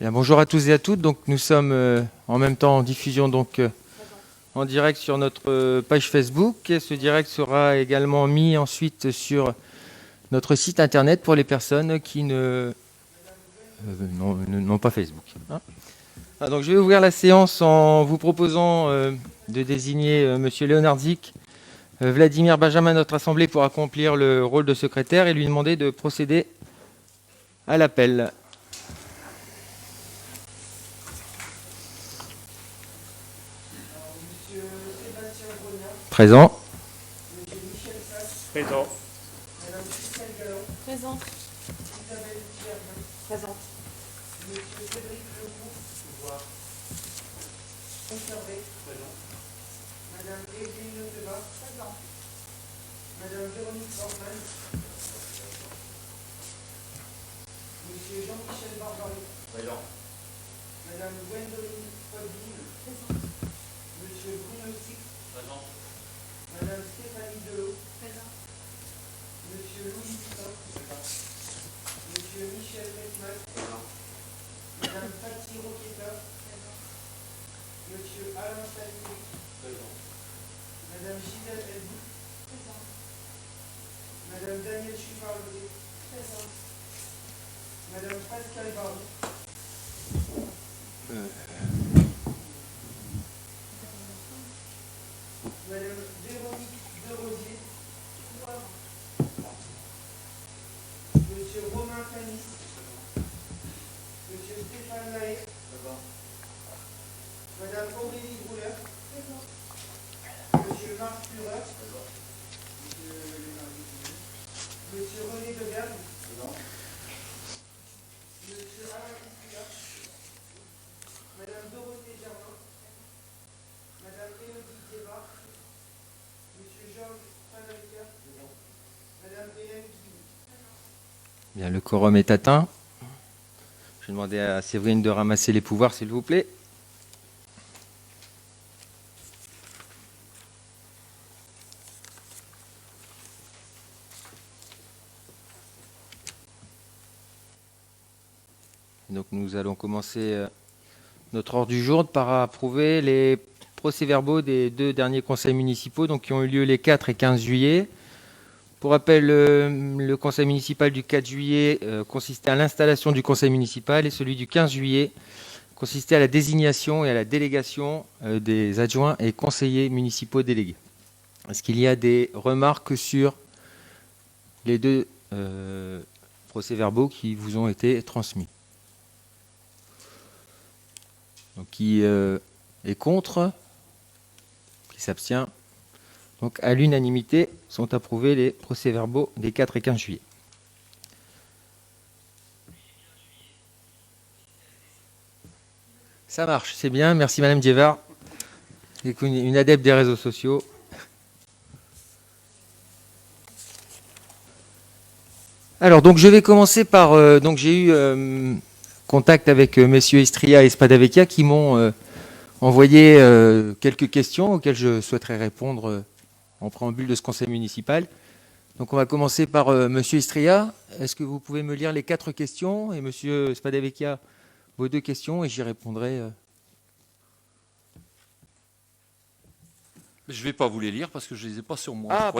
Bien, bonjour à tous et à toutes. Donc, nous sommes en même temps en diffusion en direct sur notre page Facebook. Et ce direct sera également mis ensuite sur notre site internet pour les personnes qui n'ont pas Facebook. Hein. Donc, je vais ouvrir la séance en vous proposant de désigner Monsieur Léonard Zic, Vladimir Benjamin à notre assemblée pour accomplir le rôle de secrétaire et lui demander de procéder à l'appel. Présent. Présent. Présente. Présente. Conservé. Présent. Madame Evelyne Loteva. Présent. Madame Véronique Orman. Monsieur Jean-Michel Barbarie. Présent. Madame Gwendoline Podine. Présent. Monsieur Bruno Six. Présent. Madame Stéphanie Delot. Présent. Monsieur Louis Bisson. Monsieur Michel Metman. Présent. Madame Fatih Roqueta. Présent. Monsieur Alain Salinier. Présent. Madame Gisèle Elbou. Présent. Madame Danielle Chufarlé. Présent. Madame Pascal Barou. Madame Véronique Derosier. Monsieur Romain Canis. Monsieur Stéphane Lahaye. Madame Aurélie Grouler. Monsieur Marc Fureur. Monsieur René Degan. Monsieur Alain Piscula. Madame Dorothée Germain. Madame Élodie Guévard. Monsieur Georges Panalica. Madame Hélène Guillou. Bien, le quorum est atteint. Je vais demander à Séverine de ramasser les pouvoirs, s'il vous plaît. Donc nous allons commencer notre ordre du jour par approuver les procès-verbaux des 2 derniers conseils municipaux donc, qui ont eu lieu les 4 et 15 juillet. Pour rappel, le conseil municipal du 4 juillet consistait à l'installation du conseil municipal et celui du 15 juillet consistait à la désignation et à la délégation des adjoints et conseillers municipaux délégués. Est-ce qu'il y a des remarques sur les 2 procès-verbaux qui vous ont été transmis? Donc, qui est contre? Qui s'abstient? Donc, à l'unanimité, sont approuvés les procès-verbaux des 4 et 15 juillet. Ça marche, c'est bien. Merci Madame Diévard, une adepte des réseaux sociaux. Alors, donc, je vais commencer par... donc, j'ai eu contact avec messieurs Istria et Spadavecchia qui m'ont envoyé quelques questions auxquelles je souhaiterais répondre en préambule de ce conseil municipal. Donc on va commencer par monsieur Istria. Est-ce que vous pouvez me lire les 4 questions et monsieur Spadavecchia vos 2 questions et j'y répondrai. Je ne vais pas vous les lire parce que je ne les ai pas sur moi. Ah, je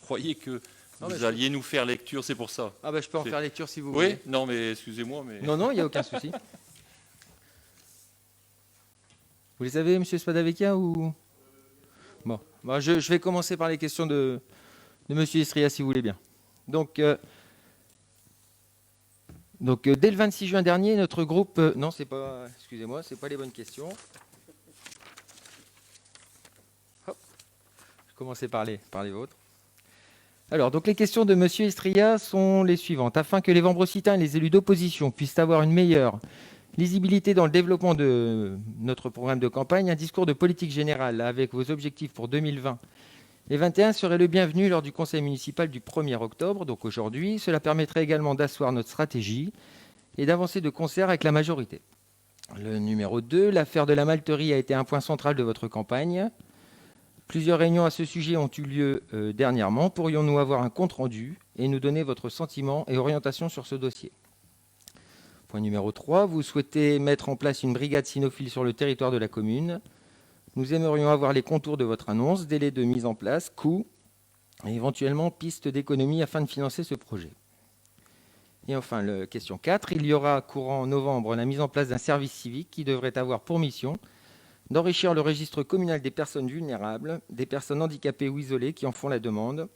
croyais pardon. que Non, vous alliez nous faire lecture, c'est pour ça. Ah ben je peux en faire lecture si vous Oui, voulez. non, mais excusez-moi, mais Non, il n'y a aucun souci. Vous les avez, monsieur Spadavecchia ou... Bon, je vais commencer par les questions de monsieur Istria, si vous voulez bien. Donc, dès le 26 juin dernier, notre groupe... non, c'est pas... Excusez-moi, c'est pas les bonnes questions. Hop. Je vais commencer par les vôtres. Alors, donc les questions de monsieur Istria sont les suivantes. Afin que les Vambrocitains et les élus d'opposition puissent avoir une meilleure lisibilité dans le développement de notre programme de campagne, un discours de politique générale avec vos objectifs pour 2020 et 2021 serait le bienvenu lors du conseil municipal du 1er octobre, donc aujourd'hui. Cela permettrait également d'asseoir notre stratégie et d'avancer de concert avec la majorité. Le numéro 2, l'affaire de la malterie a été un point central de votre campagne. Plusieurs réunions à ce sujet ont eu lieu dernièrement. Pourrions-nous avoir un compte-rendu et nous donner votre sentiment et orientation sur ce dossier ? Point numéro 3, vous souhaitez mettre en place une brigade cynophile sur le territoire de la commune. Nous aimerions avoir les contours de votre annonce, délai de mise en place, coût et éventuellement piste d'économie afin de financer ce projet. Et enfin, question 4, il y aura courant novembre la mise en place d'un service civique qui devrait avoir pour mission d'enrichir le registre communal des personnes vulnérables, des personnes handicapées ou isolées qui en font la demande.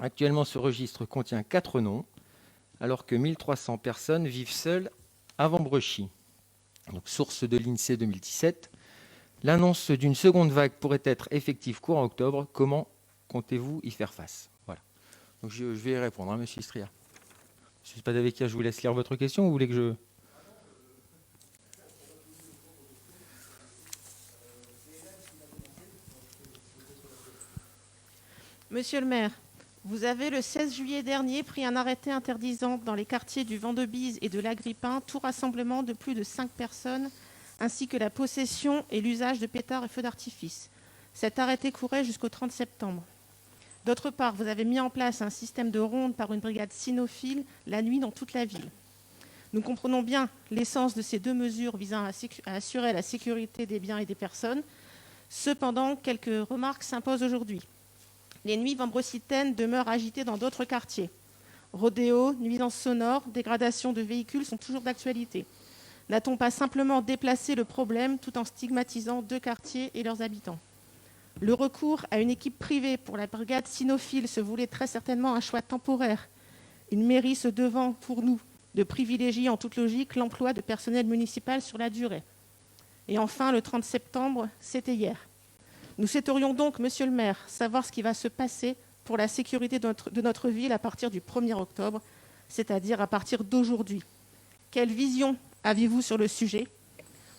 Actuellement, ce registre contient 4 noms, alors que 1300 personnes vivent seules à Vambrechy. Donc, source de l'INSEE 2017. L'annonce d'une seconde vague pourrait être effective courant octobre. Comment comptez-vous y faire face? Voilà. Donc, je vais y répondre, monsieur Istria. Monsieur Spadavecchia, je vous laisse lire votre question ou vous voulez que je... Monsieur le maire, vous avez le 16 juillet dernier pris un arrêté interdisant dans les quartiers du Vent-de-Bise et de l'Agrippin tout rassemblement de plus de 5 personnes, ainsi que la possession et l'usage de pétards et feux d'artifice. Cet arrêté courait jusqu'au 30 septembre. D'autre part, vous avez mis en place un système de ronde par une brigade cynophile la nuit dans toute la ville. Nous comprenons bien l'essence de ces 2 mesures visant à assurer la sécurité des biens et des personnes. Cependant, quelques remarques s'imposent aujourd'hui. Les nuits vambrecitaines demeurent agitées dans d'autres quartiers. Rodéo, nuisances sonores, dégradation de véhicules sont toujours d'actualité. N'a-t-on pas simplement déplacé le problème tout en stigmatisant 2 quartiers et leurs habitants? Le recours à une équipe privée pour la brigade cynophile se voulait très certainement un choix temporaire, une mairie se devant pour nous de privilégier en toute logique l'emploi de personnel municipal sur la durée. Et enfin, le 30 septembre, c'était hier. Nous souhaiterions donc, monsieur le maire, savoir ce qui va se passer pour la sécurité de notre ville à partir du 1er octobre, c'est-à-dire à partir d'aujourd'hui. Quelle vision avez-vous sur le sujet?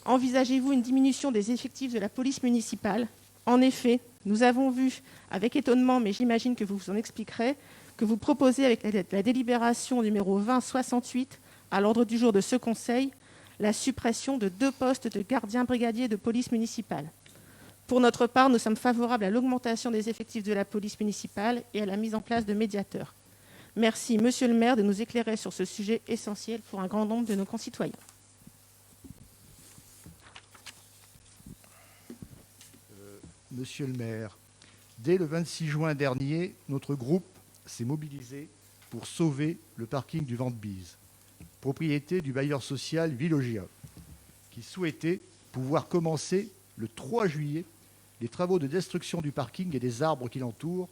Envisagez-vous une diminution des effectifs de la police municipale? En effet, nous avons vu avec étonnement, mais j'imagine que vous vous en expliquerez, que vous proposez avec la délibération numéro 2068 à l'ordre du jour de ce Conseil, la suppression de 2 postes de gardiens brigadiers de police municipale. Pour notre part, nous sommes favorables à l'augmentation des effectifs de la police municipale et à la mise en place de médiateurs. Merci, monsieur le maire, de nous éclairer sur ce sujet essentiel pour un grand nombre de nos concitoyens. Monsieur le maire, dès le 26 juin dernier, notre groupe s'est mobilisé pour sauver le parking du Vent-de-Bise, propriété du bailleur social Villogia, qui souhaitait pouvoir commencer le 3 juillet les travaux de destruction du parking et des arbres qui l'entourent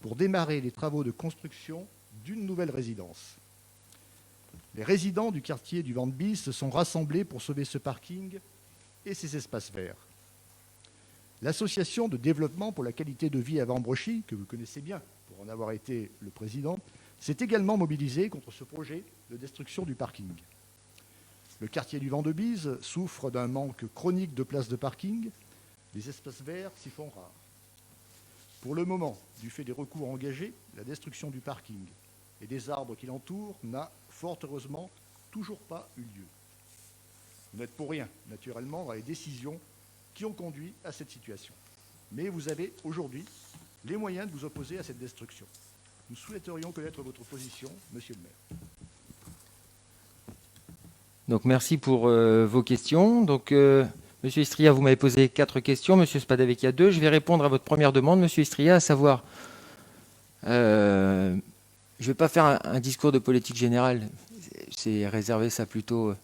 pour démarrer les travaux de construction d'une nouvelle résidence. Les résidents du quartier du Vent-de-Bise se sont rassemblés pour sauver ce parking et ses espaces verts. L'association de développement pour la qualité de vie à Vambrechy, que vous connaissez bien pour en avoir été le président, s'est également mobilisée contre ce projet de destruction du parking. Le quartier du Vent-de-Bise souffre d'un manque chronique de places de parking. Les espaces verts s'y font rares. Pour le moment, du fait des recours engagés, la destruction du parking et des arbres qui l'entourent n'a, fort heureusement, toujours pas eu lieu. Vous n'êtes pour rien, naturellement, dans les décisions qui ont conduit à cette situation. Mais vous avez aujourd'hui les moyens de vous opposer à cette destruction. Nous souhaiterions connaître votre position, monsieur le maire. Donc, merci pour vos questions. Donc, monsieur Istria, vous m'avez posé 4 questions. Monsieur Spadavecchia, 2. Je vais répondre à votre première demande, monsieur Istria, à savoir... je ne vais pas faire un discours de politique générale. C'est réserver ça plutôt...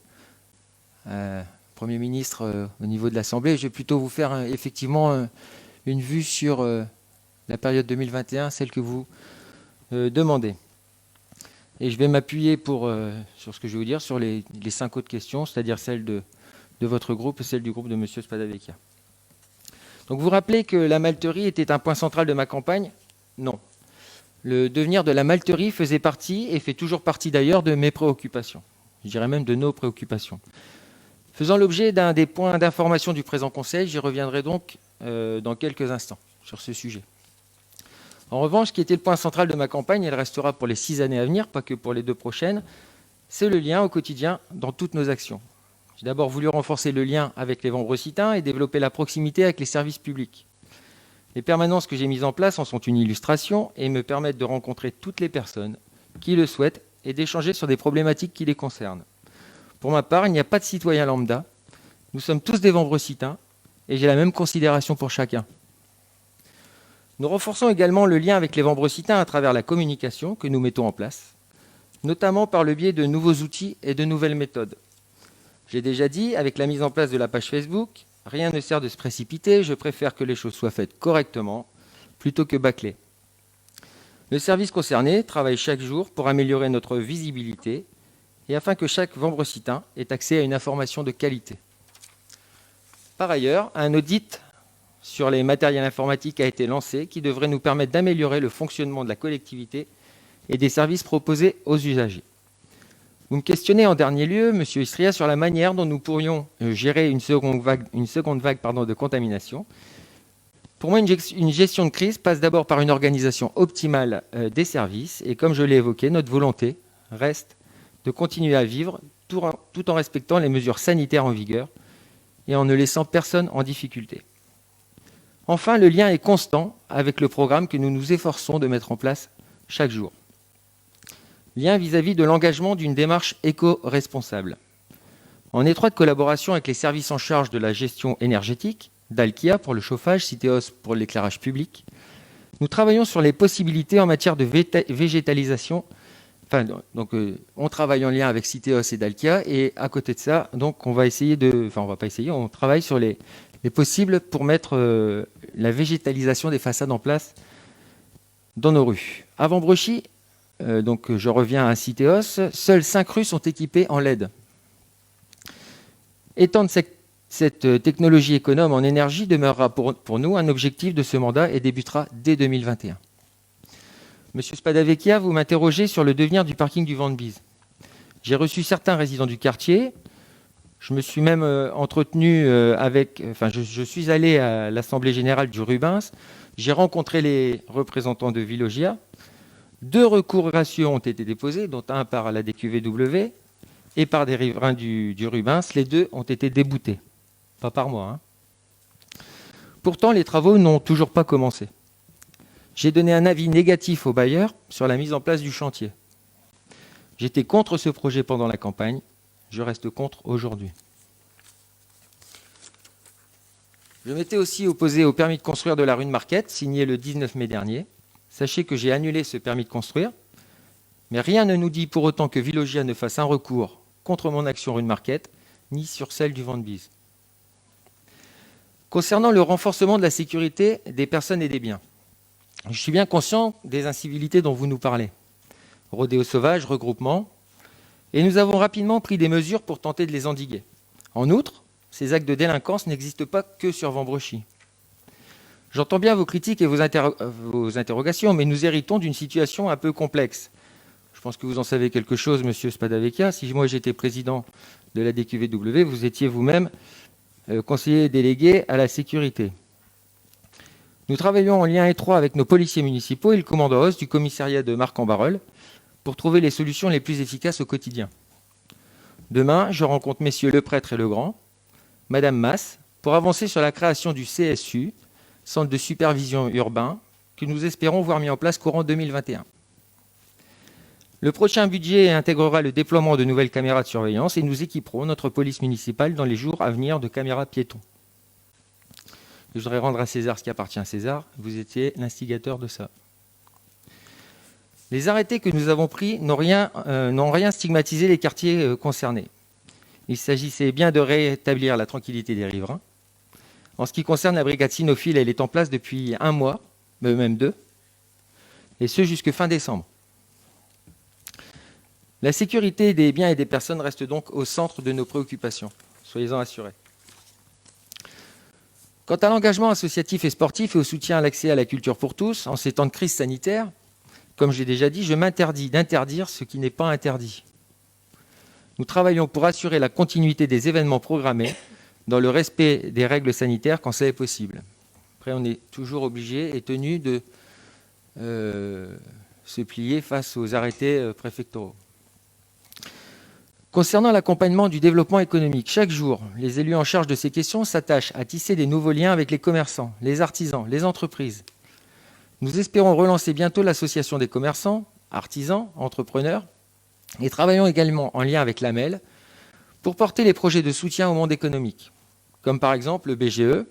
Premier ministre au niveau de l'Assemblée. Je vais plutôt vous faire effectivement une vue sur la période 2021, celle que vous demandez. Et je vais m'appuyer sur ce que je vais vous dire, sur les 5 autres questions, c'est-à-dire celle de votre groupe et celle du groupe de M. Spadavecchia. Donc vous rappelez que la malterie était un point central de ma campagne? Non. Le devenir de la malterie faisait partie, et fait toujours partie d'ailleurs, de mes préoccupations. Je dirais même de nos préoccupations. Faisant l'objet d'un des points d'information du présent Conseil, j'y reviendrai donc dans quelques instants sur ce sujet. En revanche, ce qui était le point central de ma campagne, et elle restera pour les 6 années à venir, pas que pour les 2 prochaines, c'est le lien au quotidien dans toutes nos actions. J'ai d'abord voulu renforcer le lien avec les Vambrecitains et développer la proximité avec les services publics. Les permanences que j'ai mises en place en sont une illustration et me permettent de rencontrer toutes les personnes qui le souhaitent et d'échanger sur des problématiques qui les concernent. Pour ma part, il n'y a pas de citoyen lambda. Nous sommes tous des Vambrositains et j'ai la même considération pour chacun. Nous renforçons également le lien avec les Vambrositains à travers la communication que nous mettons en place, notamment par le biais de nouveaux outils et de nouvelles méthodes. J'ai déjà dit, avec la mise en place de la page Facebook, rien ne sert de se précipiter, je préfère que les choses soient faites correctement plutôt que bâclées. Le service concerné travaille chaque jour pour améliorer notre visibilité et afin que chaque Vambrositain ait accès à une information de qualité. Par ailleurs, un audit sur les matériels informatiques a été lancé qui devrait nous permettre d'améliorer le fonctionnement de la collectivité et des services proposés aux usagers. Vous me questionnez en dernier lieu, M. Istria, sur la manière dont nous pourrions gérer une seconde vague de contamination. Pour moi, une gestion de crise passe d'abord par une organisation optimale des services et comme je l'ai évoqué, notre volonté reste de continuer à vivre tout en respectant les mesures sanitaires en vigueur et en ne laissant personne en difficulté. Enfin, le lien est constant avec le programme que nous nous efforçons de mettre en place chaque jour. Lien vis-à-vis de l'engagement d'une démarche éco-responsable. En étroite collaboration avec les services en charge de la gestion énergétique, Dalkia pour le chauffage, Citeos pour l'éclairage public, nous travaillons sur les possibilités en matière de végétalisation. On travaille en lien avec Citeos et Dalkia et à côté de ça, donc on travaille sur les possibles pour mettre la végétalisation des façades en place dans nos rues. À Vambrochy, je reviens à Citeos, seules 5 rues sont équipées en LED. Étendre cette technologie économe en énergie demeurera pour nous un objectif de ce mandat et débutera dès 2021. Monsieur Spadavecchia, vous m'interrogez sur le devenir du parking du Vent de Bise. J'ai reçu certains résidents du quartier. Je me suis même entretenu je suis allé à l'Assemblée Générale du Rubens. J'ai rencontré les représentants de Villogia. 2 recours gracieux ont été déposés, dont un par la DQVW et par des riverains du Rubens. Les 2 ont été déboutés. Pas par moi. Pourtant, les travaux n'ont toujours pas commencé. J'ai donné un avis négatif au bailleur sur la mise en place du chantier. J'étais contre ce projet pendant la campagne. Je reste contre aujourd'hui. Je m'étais aussi opposé au permis de construire de la rue de Marquette, signé le 19 mai dernier. Sachez que j'ai annulé ce permis de construire, mais rien ne nous dit pour autant que Villogia ne fasse un recours contre mon action rue de Marquette, ni sur celle du Vent de Bise. Concernant le renforcement de la sécurité des personnes et des biens, je suis bien conscient des incivilités dont vous nous parlez. Rodéo sauvage, regroupement, et nous avons rapidement pris des mesures pour tenter de les endiguer. En outre, ces actes de délinquance n'existent pas que sur Vambrochy. J'entends bien vos critiques et vos interrogations, mais nous héritons d'une situation un peu complexe. Je pense que vous en savez quelque chose, monsieur Spadavecchia. Si moi j'étais président de la DQVW, vous étiez vous-même conseiller délégué à la sécurité. Nous travaillons en lien étroit avec nos policiers municipaux et le commandant Hoss du commissariat de Marc-en-Barœul pour trouver les solutions les plus efficaces au quotidien. Demain, je rencontre messieurs Leprêtre et Legrand, madame Masse, pour avancer sur la création du CSU, Centre de supervision urbain, que nous espérons voir mis en place courant 2021. Le prochain budget intégrera le déploiement de nouvelles caméras de surveillance et nous équiperons notre police municipale dans les jours à venir de caméras piétons. Je voudrais rendre à César ce qui appartient à César. Vous étiez l'instigateur de ça. Les arrêtés que nous avons pris n'ont rien stigmatisé les quartiers concernés. Il s'agissait bien de rétablir la tranquillité des riverains. En ce qui concerne la brigade cynophile, elle est en place depuis 1 mois, même 2, et ce jusque fin décembre. La sécurité des biens et des personnes reste donc au centre de nos préoccupations. Soyez-en assurés. Quant à l'engagement associatif et sportif et au soutien à l'accès à la culture pour tous, en ces temps de crise sanitaire, comme je l'ai déjà dit, je m'interdis d'interdire ce qui n'est pas interdit. Nous travaillons pour assurer la continuité des événements programmés dans le respect des règles sanitaires quand ça est possible. Après, on est toujours obligé et tenu de se plier face aux arrêtés préfectoraux. Concernant l'accompagnement du développement économique, chaque jour, les élus en charge de ces questions s'attachent à tisser des nouveaux liens avec les commerçants, les artisans, les entreprises. Nous espérons relancer bientôt l'association des commerçants, artisans, entrepreneurs, et travaillons également en lien avec l'AMEL pour porter les projets de soutien au monde économique, comme par exemple le BGE,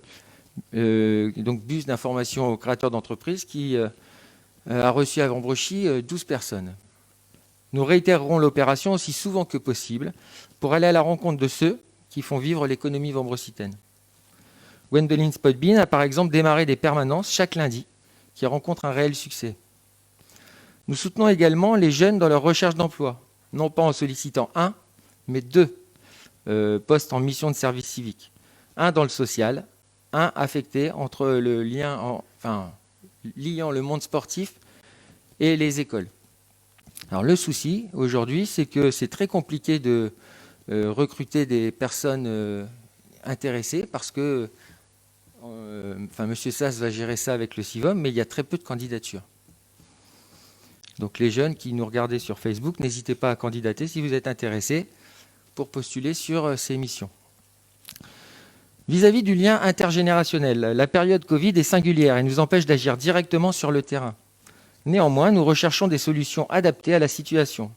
donc bus d'information aux créateurs d'entreprises, qui a reçu à Vambrochy 12 personnes. Nous réitérerons l'opération aussi souvent que possible pour aller à la rencontre de ceux qui font vivre l'économie vambrocitaine. Gwendoline Spotbean a par exemple démarré des permanences chaque lundi qui rencontrent un réel succès. Nous soutenons également les jeunes dans leur recherche d'emploi, non pas en sollicitant un, mais deux postes en mission de service civique. Un dans le social, un affecté entre le lien, liant le monde sportif et les écoles. Alors le souci aujourd'hui, c'est que c'est très compliqué de recruter des personnes intéressées parce que M. Sass va gérer ça avec le CIVOM, mais il y a très peu de candidatures. Donc les jeunes qui nous regardaient sur Facebook, n'hésitez pas à candidater si vous êtes intéressés pour postuler sur ces missions. Vis-à-vis du lien intergénérationnel, la période Covid est singulière et nous empêche d'agir directement sur le terrain. Néanmoins, nous recherchons des solutions adaptées à la situation.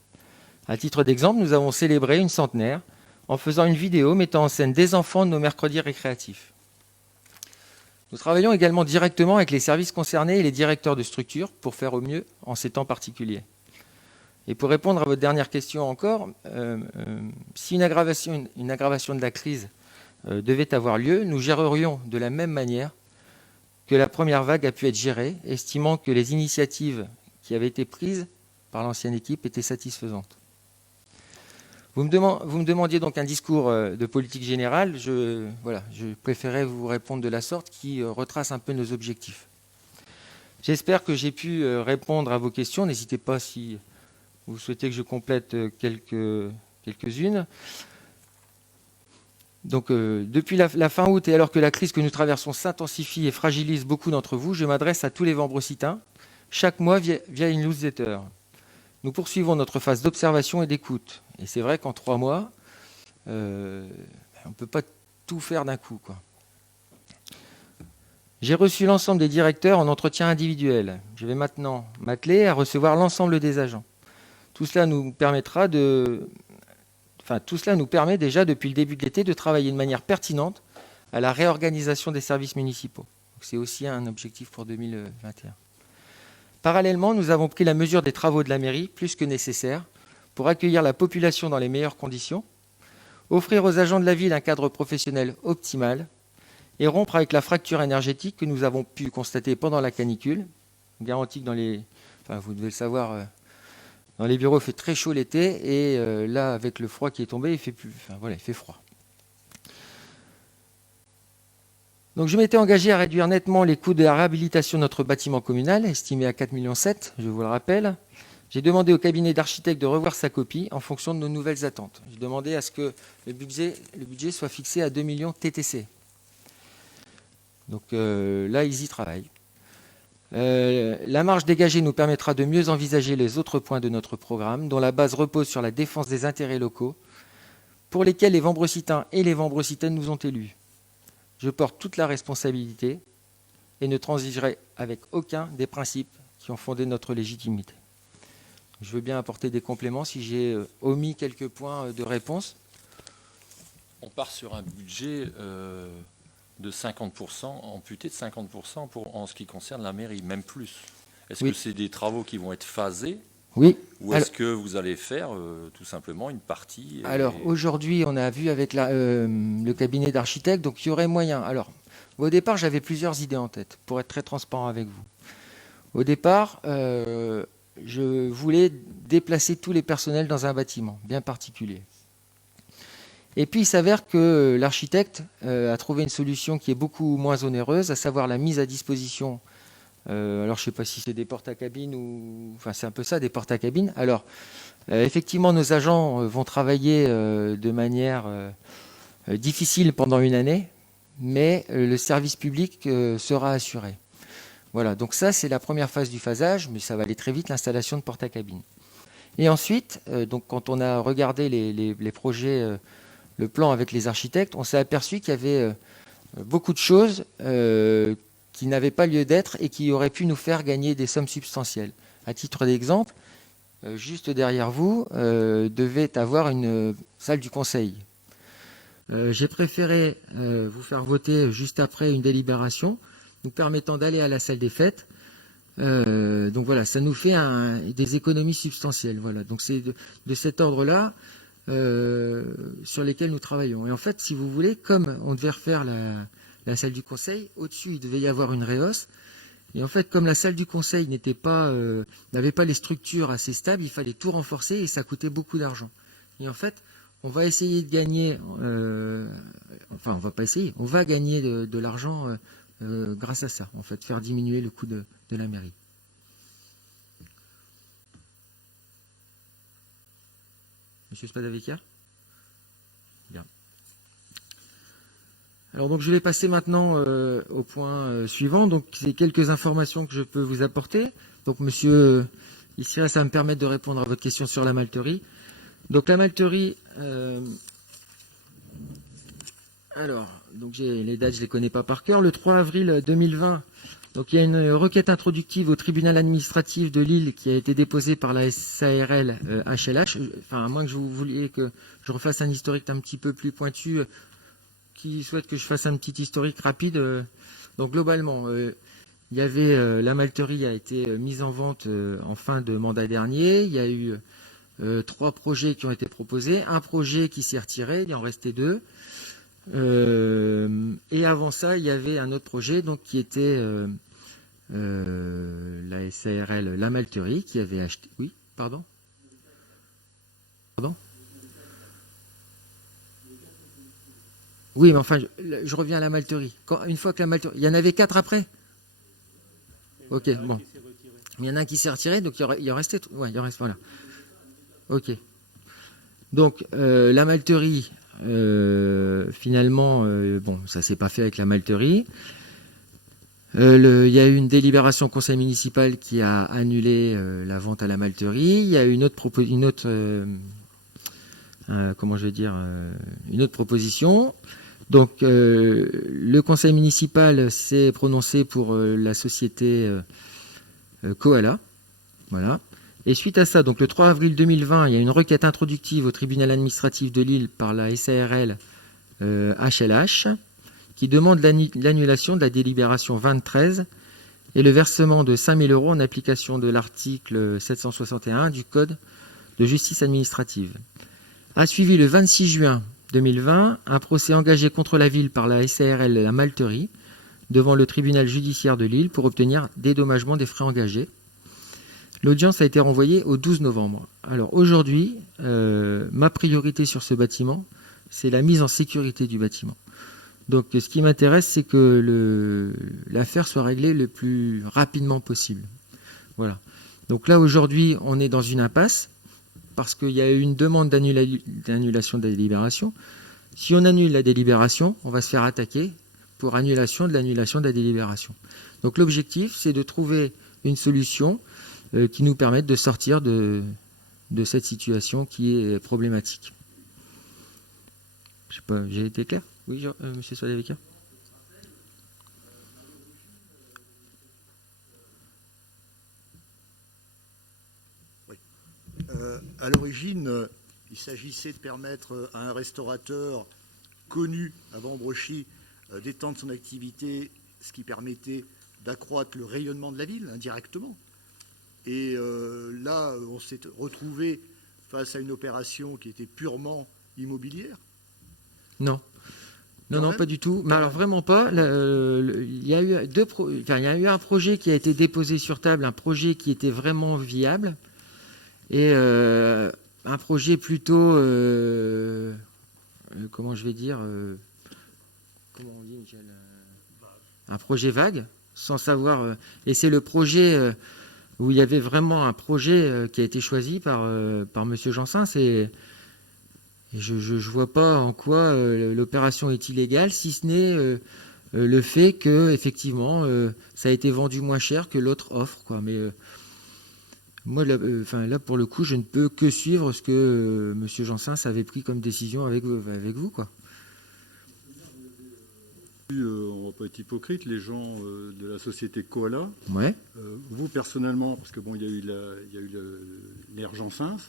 À titre d'exemple, nous avons célébré une centenaire en faisant une vidéo mettant en scène des enfants de nos mercredis récréatifs. Nous travaillons également directement avec les services concernés et les directeurs de structures pour faire au mieux en ces temps particuliers. Et pour répondre à votre dernière question encore, si une aggravation de la crise devait avoir lieu, nous gérerions de la même manière que la première vague a pu être gérée, estimant que les initiatives qui avaient été prises par l'ancienne équipe étaient satisfaisantes. Vous me demandiez donc un discours de politique générale. Je préférais vous répondre de la sorte qui retrace un peu nos objectifs. J'espère que j'ai pu répondre à vos questions. N'hésitez pas si vous souhaitez que je complète quelques-unes. Donc, depuis la fin août et alors que la crise que nous traversons s'intensifie et fragilise beaucoup d'entre vous, je m'adresse à tous les Vambrocitains chaque mois via une newsletter. Nous poursuivons notre phase d'observation et d'écoute. Et c'est vrai qu'en 3 mois, on ne peut pas tout faire d'un coup, quoi. J'ai reçu l'ensemble des directeurs en entretien individuel. Je vais maintenant m'atteler à recevoir l'ensemble des agents. Tout cela nous permet déjà depuis le début de l'été de travailler de manière pertinente à la réorganisation des services municipaux. Donc c'est aussi un objectif pour 2021. Parallèlement, nous avons pris la mesure des travaux de la mairie, plus que nécessaire, pour accueillir la population dans les meilleures conditions, offrir aux agents de la ville un cadre professionnel optimal et rompre avec la fracture énergétique que nous avons pu constater pendant la canicule. On garantit que vous devez le savoir, dans les bureaux, il fait très chaud l'été et là, avec le froid qui est tombé, il fait froid. Donc, je m'étais engagé à réduire nettement les coûts de la réhabilitation de notre bâtiment communal, estimé à 4,7 millions, je vous le rappelle. J'ai demandé au cabinet d'architectes de revoir sa copie en fonction de nos nouvelles attentes. J'ai demandé à ce que le budget soit fixé à 2 millions TTC. Donc là, ils y travaillent. La marge dégagée nous permettra de mieux envisager les autres points de notre programme, dont la base repose sur la défense des intérêts locaux, pour lesquels les Vambrocitains et les Vambrocitaines nous ont élus. Je porte toute la responsabilité et ne transigerai avec aucun des principes qui ont fondé notre légitimité. Je veux bien apporter des compléments si j'ai omis quelques points de réponse. On part sur un budget de 50%, amputé de 50% en ce qui concerne la mairie, même plus. Est-ce que c'est des travaux qui vont être phasés? Oui. Ou est-ce que vous allez faire tout simplement une partie Alors aujourd'hui, on a vu avec le cabinet d'architectes, donc il y aurait moyen. Alors, au départ, j'avais plusieurs idées en tête, pour être très transparent avec vous. Au départ, je voulais déplacer tous les personnels dans un bâtiment bien particulier. Et puis, il s'avère que l'architecte a trouvé une solution qui est beaucoup moins onéreuse, à savoir la mise à disposition. Alors, je ne sais pas si c'est des portes à cabine ou... Enfin, c'est un peu ça, des portes à cabine. Alors, effectivement, nos agents vont travailler de manière difficile pendant une année, mais le service public sera assuré. Voilà, donc ça, c'est la première phase du phasage, mais ça va aller très vite, l'installation de portes à cabine. Et ensuite, donc, quand on a regardé les projets, le plan avec les architectes, on s'est aperçu qu'il y avait beaucoup de choses qui n'avaient pas lieu d'être et qui auraient pu nous faire gagner des sommes substantielles. À titre d'exemple, juste derrière vous, devait avoir une salle du conseil. J'ai préféré vous faire voter juste après une délibération, nous permettant d'aller à la salle des fêtes. Donc voilà, ça nous fait des économies substantielles. Voilà, donc c'est de cet ordre-là sur lesquels nous travaillons. Et en fait, si vous voulez, comme on devait refaire la salle du conseil, au-dessus, il devait y avoir une réhausse. Et en fait, comme la salle du conseil n'avait pas les structures assez stables, il fallait tout renforcer et ça coûtait beaucoup d'argent. Et en fait, on va essayer de gagner, enfin, on va pas essayer, on va gagner de l'argent grâce à ça, en fait, faire diminuer le coût de la mairie. Monsieur Spadavica ? Bien. Alors donc je vais passer maintenant au point suivant. Donc c'est quelques informations que je peux vous apporter. Donc monsieur Istria, ça va me permettre de répondre à votre question sur la malterie. Donc la malterie, alors donc j'ai les dates, je les connais pas par cœur. Le 3 avril 2020, donc il y a une requête introductive au tribunal administratif de Lille qui a été déposée par la SARL HLH. Enfin à moins que vous vouliez que je refasse un historique un petit peu plus pointu. Qui souhaite que je fasse un petit historique rapide. Donc globalement, il y avait la malterie a été mise en vente en fin de mandat dernier. Il y a eu 3 projets qui ont été proposés, un projet qui s'est retiré, il en restait 2. Et avant ça, il y avait un autre projet donc qui était la SARL La Malterie qui avait acheté. Oui, pardon. Pardon. Oui, mais enfin, je reviens à la malterie. Une fois que la malterie... Il y en avait 4 après ? Ok, bon. Mais il y en a un qui s'est retiré, donc il en restait... Ouais, il en reste... Voilà. Ok. Donc, la malterie, finalement, bon, ça ne s'est pas fait avec la malterie. Il y a eu une délibération au conseil municipal qui a annulé la vente à la malterie. Il y a eu une autre proposition. Donc, le conseil municipal s'est prononcé pour la société Koala. Voilà. Et suite à ça, donc le 3 avril 2020, il y a une requête introductive au tribunal administratif de Lille par la SARL HLH qui demande l'annulation de la délibération 2013 et le versement de 5 000 € en application de l'article 761 du Code de justice administrative. A suivi le 26 juin 2020, un procès engagé contre la ville par la SARL La Malterie devant le tribunal judiciaire de Lille pour obtenir dédommagement des frais engagés. L'audience a été renvoyée au 12 novembre. Alors aujourd'hui, ma priorité sur ce bâtiment, c'est la mise en sécurité du bâtiment. Donc ce qui m'intéresse, c'est que l'affaire soit réglée le plus rapidement possible. Voilà. Donc là, aujourd'hui, on est dans une impasse, parce qu'il y a eu une demande d'annulation de la délibération. Si on annule la délibération, on va se faire attaquer pour annulation de l'annulation de la délibération. Donc l'objectif, c'est de trouver une solution qui nous permette de sortir de cette situation qui est problématique. Je sais pas, j'ai été clair ? Oui, monsieur Spadavica ? À l'origine, il s'agissait de permettre à un restaurateur connu à Vambrochy d'étendre son activité, ce qui permettait d'accroître le rayonnement de la ville indirectement. Et là, on s'est retrouvé face à une opération qui était purement immobilière. Non. Non, pas du tout. Mais alors vraiment pas. Il y a eu il y a eu un projet qui a été déposé sur table, un projet qui était vraiment viable, et un projet plutôt, comment je vais dire, comment on dit, Michel, un projet vague, sans savoir. Et c'est le projet où il y avait vraiment un projet qui a été choisi par Monsieur Janssens, et je ne vois pas en quoi l'opération est illégale, si ce n'est le fait que effectivement ça a été vendu moins cher que l'autre offre, quoi. Mais moi, là, pour le coup, je ne peux que suivre ce que Monsieur Janssens avait pris comme décision avec vous, quoi. On va pas être hypocrite, les gens de la société Koala. Ouais. Vous personnellement, parce que bon, il y a eu l'ère Janssens,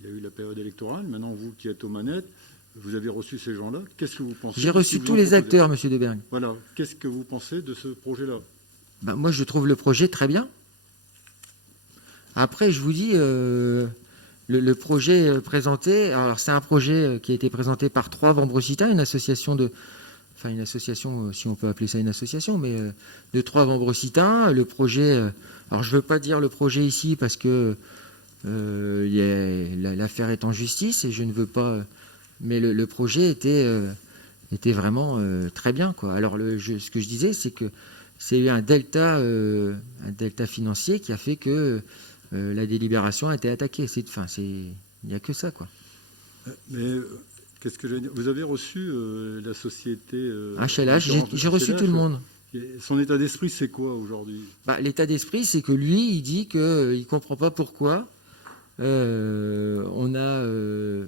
il y a eu la période électorale. Maintenant, vous qui êtes aux manettes, vous avez reçu ces gens-là. Qu'est-ce que vous pensez? J'ai reçu tous les acteurs, Monsieur Debergue. Voilà. Qu'est-ce que vous pensez de ce projet-là? Ben, moi, je trouve le projet très bien. Après, je vous dis, le projet présenté, alors c'est un projet qui a été présenté par 3 Vambrosita, une association, si on peut appeler ça une association, mais de 3 Vambrosita. Le projet, alors je ne veux pas dire le projet ici parce que l'affaire est en justice et je ne veux pas, mais le projet était vraiment très bien, quoi. Alors ce que je disais, c'est que c'est eu un delta financier qui a fait que la délibération a été attaquée. Il n'y a que ça, quoi. Mais qu'est-ce que je veux dire? Vous avez reçu la société HLH, j'ai reçu tout le monde. Son état d'esprit, c'est quoi aujourd'hui? Bah, l'état d'esprit, c'est que lui, il dit qu'il ne comprend pas pourquoi on a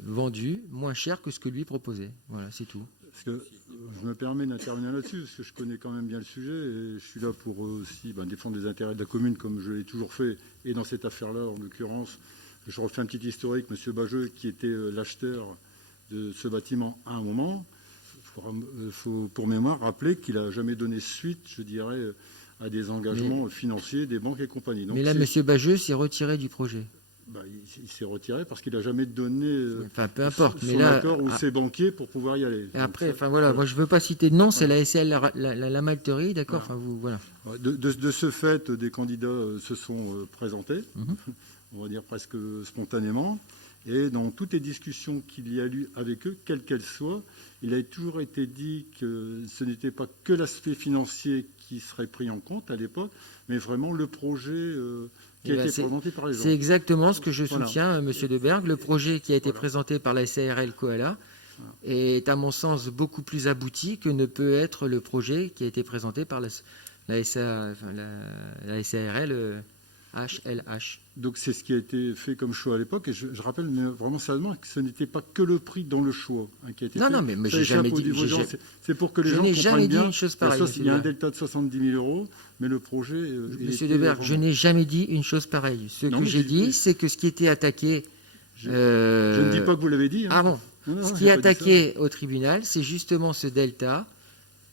vendu moins cher que ce que lui proposait. Voilà, c'est tout. Parce que je me permets d'intervenir là-dessus, parce que je connais quand même bien le sujet, et je suis là pour aussi défendre les intérêts de la commune, comme je l'ai toujours fait, et dans cette affaire-là, en l'occurrence, je refais un petit historique, M. Bageux, qui était l'acheteur de ce bâtiment à un moment, il faut pour mémoire rappeler qu'il n'a jamais donné suite, je dirais, à des engagements financiers des banques et compagnie. Donc, mais là, M. Bageux s'est retiré du projet. Il s'est retiré parce qu'il n'a jamais donné peu importe, son mais là, accord ou ses banquiers pour pouvoir y aller. Et après, moi je ne veux pas citer de nom, c'est la SCL, la Malterie, d'accord. Voilà. De ce fait, des candidats se sont présentés, on va dire presque spontanément, et dans toutes les discussions qu'il y a eu avec eux, quelles qu'elles soient, il a toujours été dit que ce n'était pas que l'aspect financier qui serait pris en compte à l'époque, mais vraiment le projet qui a été présenté par les gens. C'est exactement ce que je soutiens, M. Debergue. Le projet qui a été présenté par la SARL Koala est, à mon sens, beaucoup plus abouti que ne peut être le projet qui a été présenté par la SARL HLH. Donc c'est ce qui a été fait comme choix à l'époque, et je rappelle mais vraiment sérieusement que ce n'était pas que le prix dans le choix qui a été fait. Non, mais j'ai jamais dit. C'est pour que les gens comprennent bien. Il y a un delta de 70 000 €, mais le projet. Monsieur Debergue, je n'ai jamais dit une chose pareille. Ce que j'ai dit, c'est que ce qui était attaqué. Je ne dis pas que vous l'avez dit. Ah bon. Ce qui est attaqué au tribunal, c'est justement ce delta,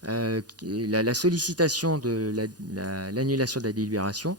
la sollicitation de l'annulation de la délibération.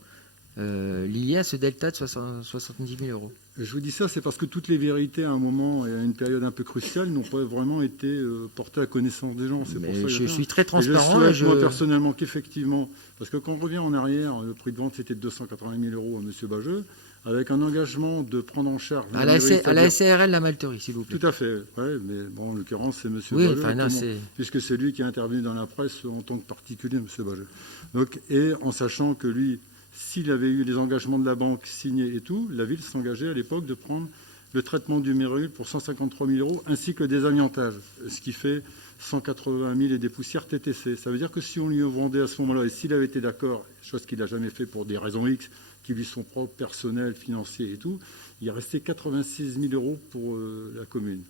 Lié à ce delta de 70 000 €. Je vous dis ça, c'est parce que toutes les vérités à un moment et à une période un peu cruciale n'ont pas vraiment été portées à connaissance des gens. Mais pour ça je suis très transparent. Et je souhaite, moi personnellement, qu'effectivement, parce que quand on revient en arrière, le prix de vente c'était de 280 000 € à M. Bageux, avec un engagement de prendre en charge... À la SARL, la Malterie, s'il vous plaît. Tout à fait, ouais, mais bon, en l'occurrence, c'est M. Bageux, puisque c'est lui qui est intervenu dans la presse en tant que particulier, M. Bageux. Donc, et en sachant que lui... S'il avait eu les engagements de la banque signés et tout, la ville s'engageait à l'époque de prendre le traitement du mérule pour 153 000 € ainsi que des amiantages, ce qui fait 180 000 et des poussières TTC. Ça veut dire que si on lui vendait à ce moment-là, et s'il avait été d'accord, chose qu'il n'a jamais fait pour des raisons X, qui lui sont propres, personnelles, financiers et tout, il restait 96 000 € pour la commune.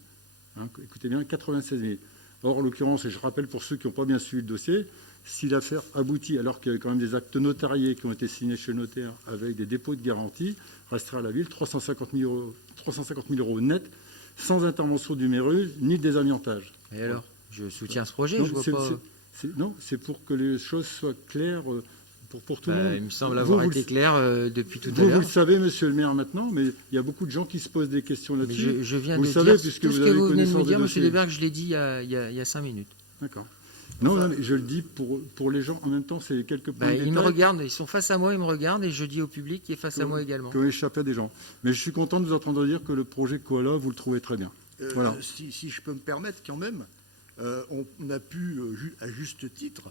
Écoutez bien, 96 000. Or, en l'occurrence, et je rappelle pour ceux qui n'ont pas bien suivi le dossier, si l'affaire aboutit, alors qu'il y avait quand même des actes notariés qui ont été signés chez le notaire avec des dépôts de garantie, restera à la ville 350 000 € net, sans intervention du mérule ni de désamiantage. Et alors, je soutiens ce projet. Non, c'est pour que les choses soient claires pour tout le monde. Il me semble avoir été clair depuis tout à l'heure. Vous le savez, monsieur le maire, maintenant, mais il y a beaucoup de gens qui se posent des questions là-dessus. Je viens vous de le savez, dire puisque tout vous ce avez que vous venez de me dire, monsieur Debergue, je l'ai dit il y a 5 minutes. D'accord. Non, mais je le dis pour les gens. En même temps, c'est quelques points de détail. Ils me regardent, ils sont face à moi, ils me regardent, et je dis au public qui est face à moi également. Qui ont échappé à des gens. Mais je suis content de vous entendre dire que le projet Koala, vous le trouvez très bien. Voilà. Si je peux me permettre quand même, on a pu, à juste titre,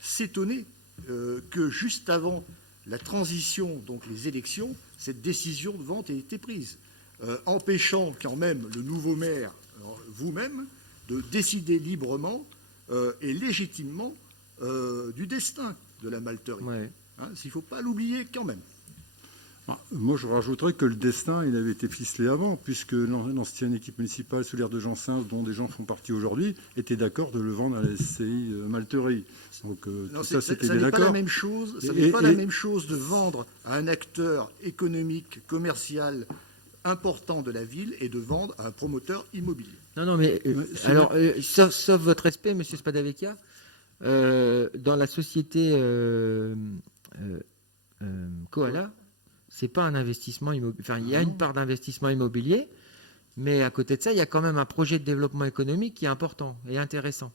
s'étonner que juste avant la transition, donc les élections, cette décision de vente ait été prise, empêchant quand même le nouveau maire, vous-même, de décider librement et légitimement du destin de la Malterie. Ouais. Il ne faut pas l'oublier quand même. Moi, je rajouterais que le destin, il avait été ficelé avant, puisque l'ancienne équipe municipale sous l'ère de Jean Sins, dont des gens font partie aujourd'hui, était d'accord de le vendre à la SCI Malterie. Donc, ça, c'était d'accord. Ça n'est pas la même chose. Ça n'est pas la même chose de vendre à un acteur économique, commercial, important de la ville est de vendre à un promoteur immobilier. Non, mais sauf votre respect, Monsieur Spadavecchia, dans la société Koala, c'est pas un investissement immobilier. Enfin, il y a une part d'investissement immobilier, mais à côté de ça, il y a quand même un projet de développement économique qui est important et intéressant.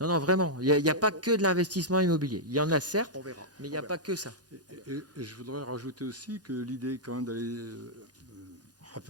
Non, vraiment, il n'y a pas que de l'investissement immobilier. Il y en a certes, mais il n'y a pas que ça. Et je voudrais rajouter aussi que l'idée quand même d'aller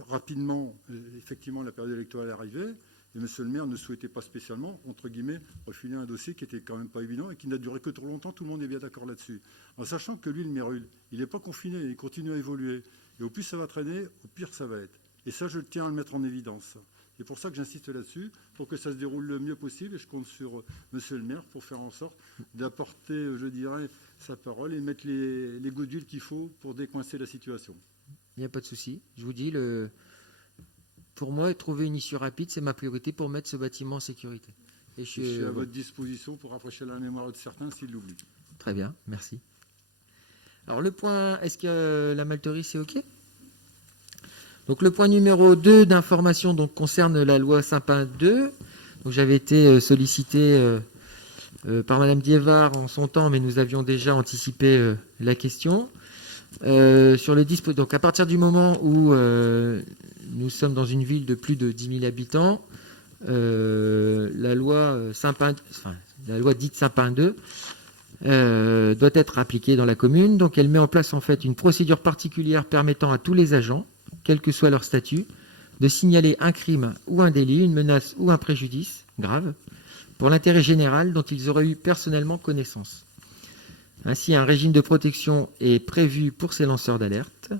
rapidement, effectivement, la période électorale est arrivée, et M. le maire ne souhaitait pas spécialement, entre guillemets, refiler un dossier qui était quand même pas évident et qui n'a duré que trop longtemps. Tout le monde est bien d'accord là-dessus. En sachant que lui, le maire, il n'est pas confiné, il continue à évoluer. Et au plus ça va traîner, au pire ça va être. Et ça, je tiens à le mettre en évidence. C'est pour ça que j'insiste là-dessus, pour que ça se déroule le mieux possible. Et je compte sur Monsieur le maire pour faire en sorte d'apporter, je dirais, sa parole et mettre les gouttes d'huile qu'il faut pour décoincer la situation. Il n'y a pas de souci. Je vous dis, pour moi, trouver une issue rapide, c'est ma priorité pour mettre ce bâtiment en sécurité. Et je suis à votre disposition pour rafraîchir la mémoire de certains s'ils l'oublient. Très bien, merci. Alors le point, est-ce que la malterie c'est OK? Donc le point numéro 2 d'information concerne la loi Sapin 2. Donc j'avais été sollicité par Madame Diévard en son temps, mais nous avions déjà anticipé la question. Sur le donc à partir du moment où nous sommes dans une ville de plus de 10 000 habitants, la loi dite Sapin 2 doit être appliquée dans la commune. Donc elle met en place en fait une procédure particulière permettant à tous les agents, quel que soit leur statut, de signaler un crime ou un délit, une menace ou un préjudice grave pour l'intérêt général dont ils auraient eu personnellement connaissance. Ainsi, un régime de protection est prévu pour ces lanceurs d'alerte.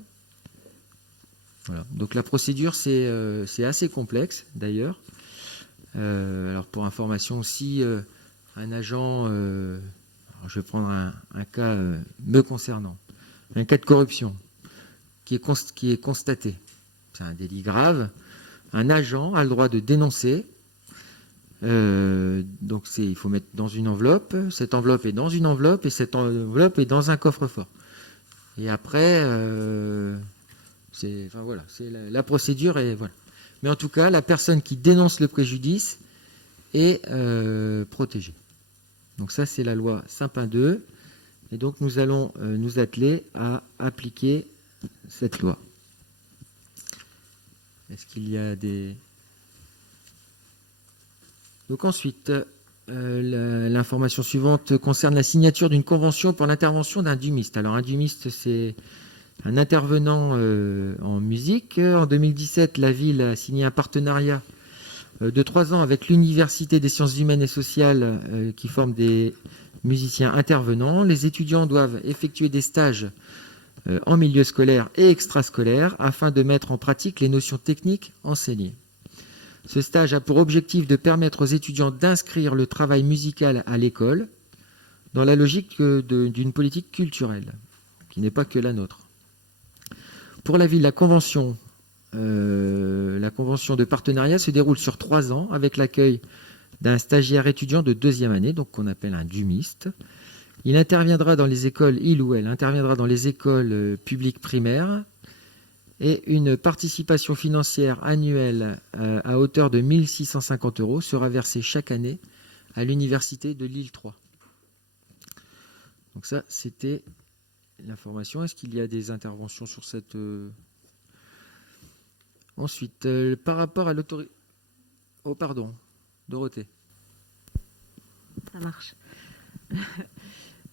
Voilà. Donc la procédure, c'est assez complexe d'ailleurs. Alors pour information aussi, un agent, je vais prendre un cas me concernant, un cas de corruption qui est constaté. C'est un délit grave. Un agent a le droit de dénoncer. Donc il faut mettre dans une enveloppe. Cette enveloppe est dans une enveloppe et cette enveloppe est dans un coffre-fort. Et après, la procédure est voilà. Mais en tout cas, la personne qui dénonce le préjudice est protégée. Donc ça, c'est la loi Sapin 2. Et donc nous allons nous atteler à appliquer cette loi. Est-ce qu'il y a des... Donc ensuite, l'information suivante concerne la signature d'une convention pour l'intervention d'un dumiste. Alors un dumiste, c'est un intervenant en musique. En 2017, la ville a signé un partenariat de 3 ans avec l'Université des sciences humaines et sociales qui forme des musiciens intervenants. Les étudiants doivent effectuer des stages en milieu scolaire et extrascolaire afin de mettre en pratique les notions techniques enseignées. Ce stage a pour objectif de permettre aux étudiants d'inscrire le travail musical à l'école dans la logique d'une politique culturelle, qui n'est pas que la nôtre. Pour la ville, la convention de partenariat se déroule sur 3 ans avec l'accueil d'un stagiaire étudiant de 2e année, donc qu'on appelle un dumiste. Il ou elle interviendra dans les écoles publiques primaires et une participation financière annuelle à hauteur de 1 650 € sera versée chaque année à l'université de Lille 3. Donc ça, c'était l'information. Est-ce qu'il y a des interventions sur cette... Ensuite, par rapport à l'autorité... Oh, pardon, Dorothée. Ça marche.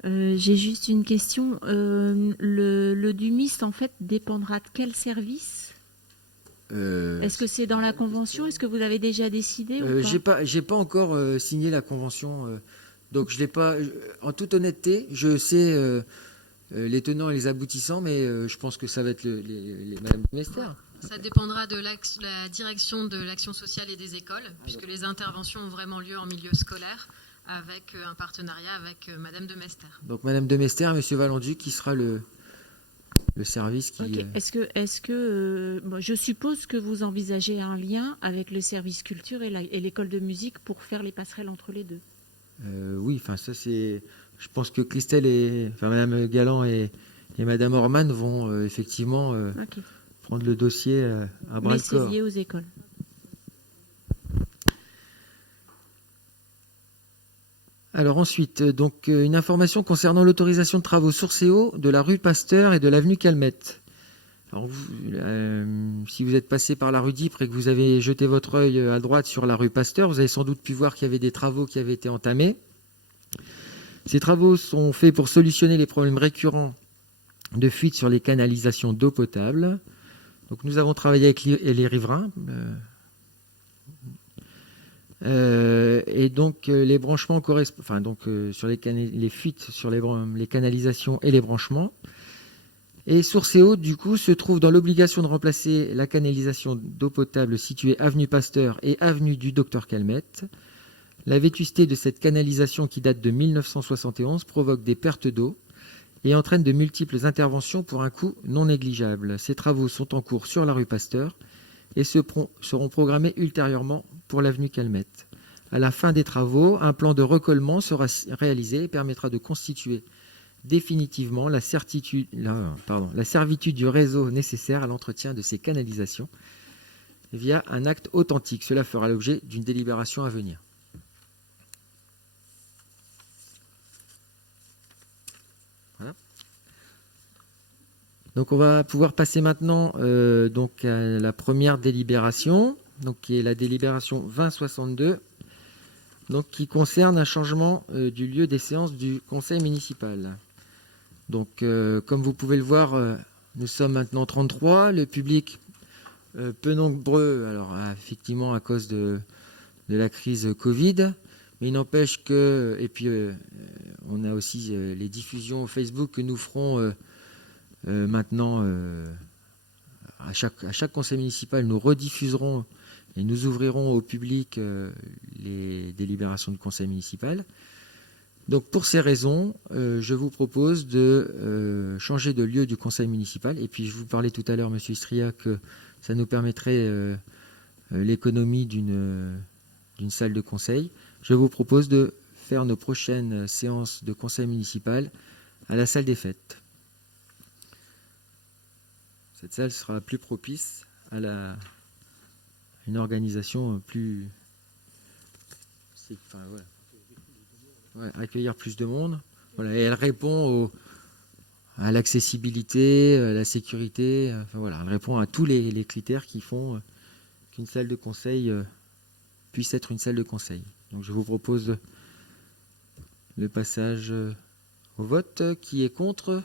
J'ai juste une question. Le dumiste, en fait, dépendra de quel service ? Est-ce que c'est dans la convention ? Est-ce que vous avez déjà décidé ou pas ? J'ai pas encore signé la convention. Donc, je l'ai pas... En toute honnêteté, je sais les tenants et les aboutissants, mais je pense que ça va être Madame de Mester. Ça dépendra de la direction de l'action sociale et des écoles, puisque les interventions ont vraiment lieu en milieu scolaire, avec un partenariat avec Madame de Mester. Donc Madame de Mester et Monsieur Valendu qui sera le service qui... Okay. Est-ce que je suppose que vous envisagez un lien avec le service culture et l'école de musique pour faire les passerelles entre les deux ? Oui, enfin ça c'est... Je pense que Christelle Madame Galland et Madame Orman vont effectivement prendre le dossier à bras le corps. Mais c'est lié aux écoles. Alors ensuite, donc une information concernant l'autorisation de travaux source et eau de la rue Pasteur et de l'avenue Calmette. Alors si vous êtes passé par la rue d'Ypres et que vous avez jeté votre œil à droite sur la rue Pasteur, vous avez sans doute pu voir qu'il y avait des travaux qui avaient été entamés. Ces travaux sont faits pour solutionner les problèmes récurrents de fuite sur les canalisations d'eau potable. Donc nous avons travaillé avec les riverains. Et donc les branchements correspondent, sur les fuites sur les canalisations et les branchements. Et Source et Eau, du coup, se trouve dans l'obligation de remplacer la canalisation d'eau potable située avenue Pasteur et avenue du Docteur Calmette. La vétusté de cette canalisation qui date de 1971 provoque des pertes d'eau et entraîne de multiples interventions pour un coût non négligeable. Ces travaux sont en cours sur la rue Pasteur et seront programmés ultérieurement pour l'avenue Calmette. À la fin des travaux, un plan de recollement sera réalisé et permettra de constituer définitivement la servitude du réseau nécessaire à l'entretien de ces canalisations via un acte authentique. Cela fera l'objet d'une délibération à venir. Voilà. Donc on va pouvoir passer maintenant donc à la première délibération, donc qui est la délibération 2062, donc qui concerne un changement du lieu des séances du conseil municipal. Donc comme vous pouvez le voir, nous sommes maintenant 33, le public peu nombreux, alors effectivement à cause de la crise Covid, mais il n'empêche que, et puis on a aussi les diffusions Facebook que nous ferons maintenant, à chaque conseil municipal, nous rediffuserons et nous ouvrirons au public les délibérations du conseil municipal. Donc pour ces raisons, je vous propose de changer de lieu du conseil municipal. Et puis je vous parlais tout à l'heure, monsieur Istria, que ça nous permettrait l'économie d'une salle de conseil. Je vous propose de faire nos prochaines séances de conseil municipal à la salle des fêtes. Cette salle sera plus propice à une organisation plus... accueillir plus de monde. Voilà, et elle répond à l'accessibilité, à la sécurité. Elle répond à tous les critères qui font qu'une salle de conseil puisse être une salle de conseil. Donc je vous propose le passage au vote. Qui est contre?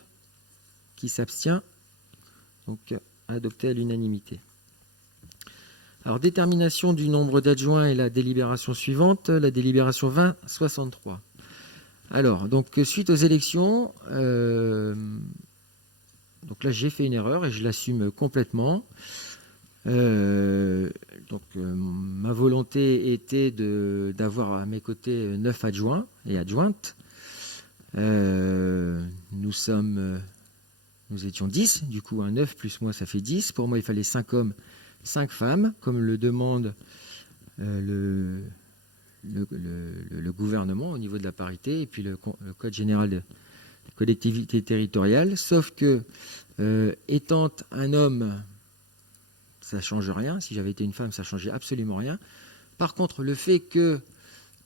Qui s'abstient? Donc adopté à l'unanimité. Alors détermination du nombre d'adjoints et la délibération suivante, la délibération 2063. Alors, donc suite aux élections, donc là j'ai fait une erreur et je l'assume complètement. Ma volonté était d'avoir à mes côtés 9 adjoints et adjointes. Nous étions 10, du coup un 9 plus moi ça fait 10. Pour moi il fallait 5 hommes, 5 femmes, comme le demande le gouvernement au niveau de la parité et puis le Code général de collectivité territoriale. Sauf que étant un homme, ça ne change rien. Si j'avais été une femme, ça ne changeait absolument rien. Par contre, le fait que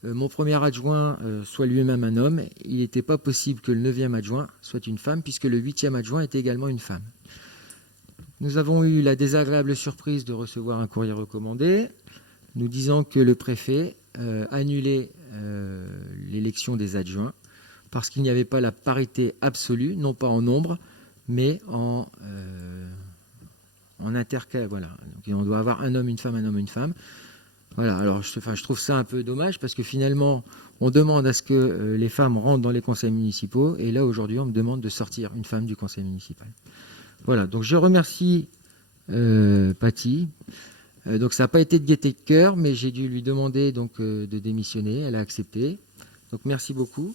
mon premier adjoint soit lui-même un homme, il n'était pas possible que le 9e adjoint soit une femme, puisque le 8e adjoint était également une femme. Nous avons eu la désagréable surprise de recevoir un courrier recommandé nous disant que le préfet annulait l'élection des adjoints parce qu'il n'y avait pas la parité absolue, non pas en nombre, mais en intercal. Voilà. Donc, on doit avoir un homme, une femme, un homme, une femme. Voilà, alors je trouve ça un peu dommage parce que finalement, on demande à ce que les femmes rentrent dans les conseils municipaux et là, aujourd'hui, on me demande de sortir une femme du conseil municipal. Voilà, donc je remercie Paty. Donc ça n'a pas été de gaieté de cœur, mais j'ai dû lui demander donc, de démissionner. Elle a accepté. Donc merci beaucoup.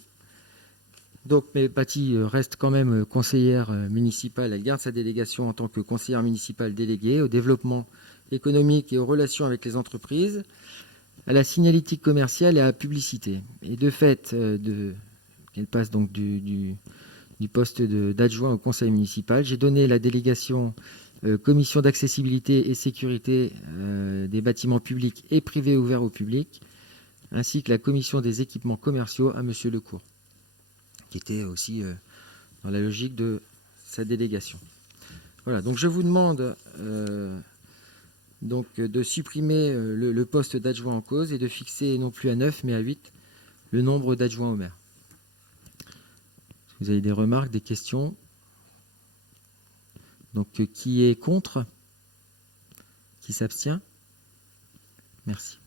Donc, mais Paty reste quand même conseillère municipale. Elle garde sa délégation en tant que conseillère municipale déléguée au développement économique et aux relations avec les entreprises, à la signalétique commerciale et à la publicité. Et de fait, elle passe donc du poste d'adjoint au conseil municipal. J'ai donné la délégation commission d'accessibilité et sécurité des bâtiments publics et privés ouverts au public, ainsi que la commission des équipements commerciaux à Monsieur Lecourt, qui était aussi dans la logique de sa délégation. Voilà, donc je vous demande donc de supprimer le poste d'adjoint en cause et de fixer non plus à 9 mais à 8 le nombre d'adjoints au maire. Vous avez des remarques, des questions? Donc, qui est contre? Qui s'abstient? Merci.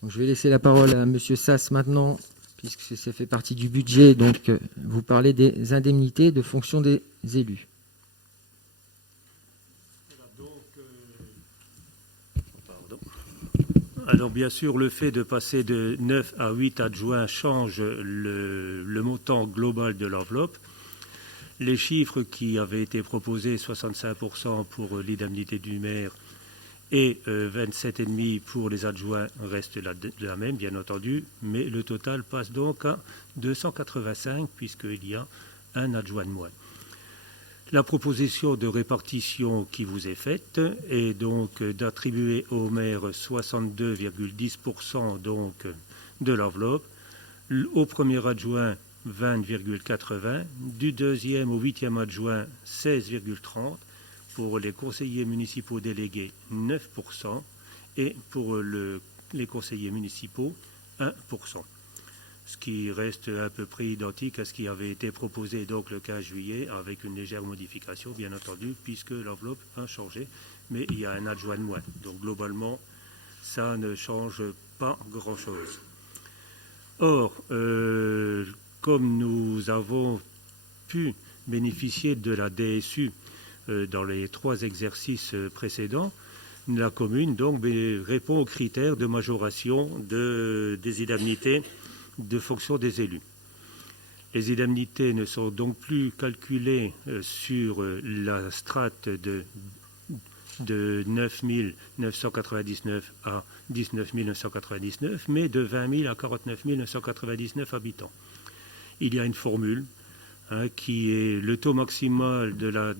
Donc, je vais laisser la parole à Monsieur Sass maintenant, puisque ça fait partie du budget. Donc, vous parlez des indemnités de fonction des élus. Alors bien sûr, le fait de passer de 9 à 8 adjoints change le montant global de l'enveloppe. Les chiffres qui avaient été proposés, 65% pour l'indemnité du maire et 27,5% pour les adjoints, restent la même, bien entendu, mais le total passe donc à 285 puisqu'il y a un adjoint de moins. La proposition de répartition qui vous est faite est donc d'attribuer au maire 62,10% donc de l'enveloppe, au premier adjoint 20,80, du deuxième au huitième adjoint 16,30, pour les conseillers municipaux délégués 9% et pour les conseillers municipaux 1%. Ce qui reste à peu près identique à ce qui avait été proposé donc le 15 juillet, avec une légère modification, bien entendu, puisque l'enveloppe a changé, mais il y a un adjoint de moins. Donc globalement, ça ne change pas grand-chose. Or, comme nous avons pu bénéficier de la DSU dans les 3 exercices précédents, la commune donc répond aux critères de majoration des indemnités de fonction des élus. Les indemnités ne sont donc plus calculées sur la strate de 9 999 à 19 999, mais de 20 000 à 49 999 habitants. Il y a une formule qui est le taux maximal de la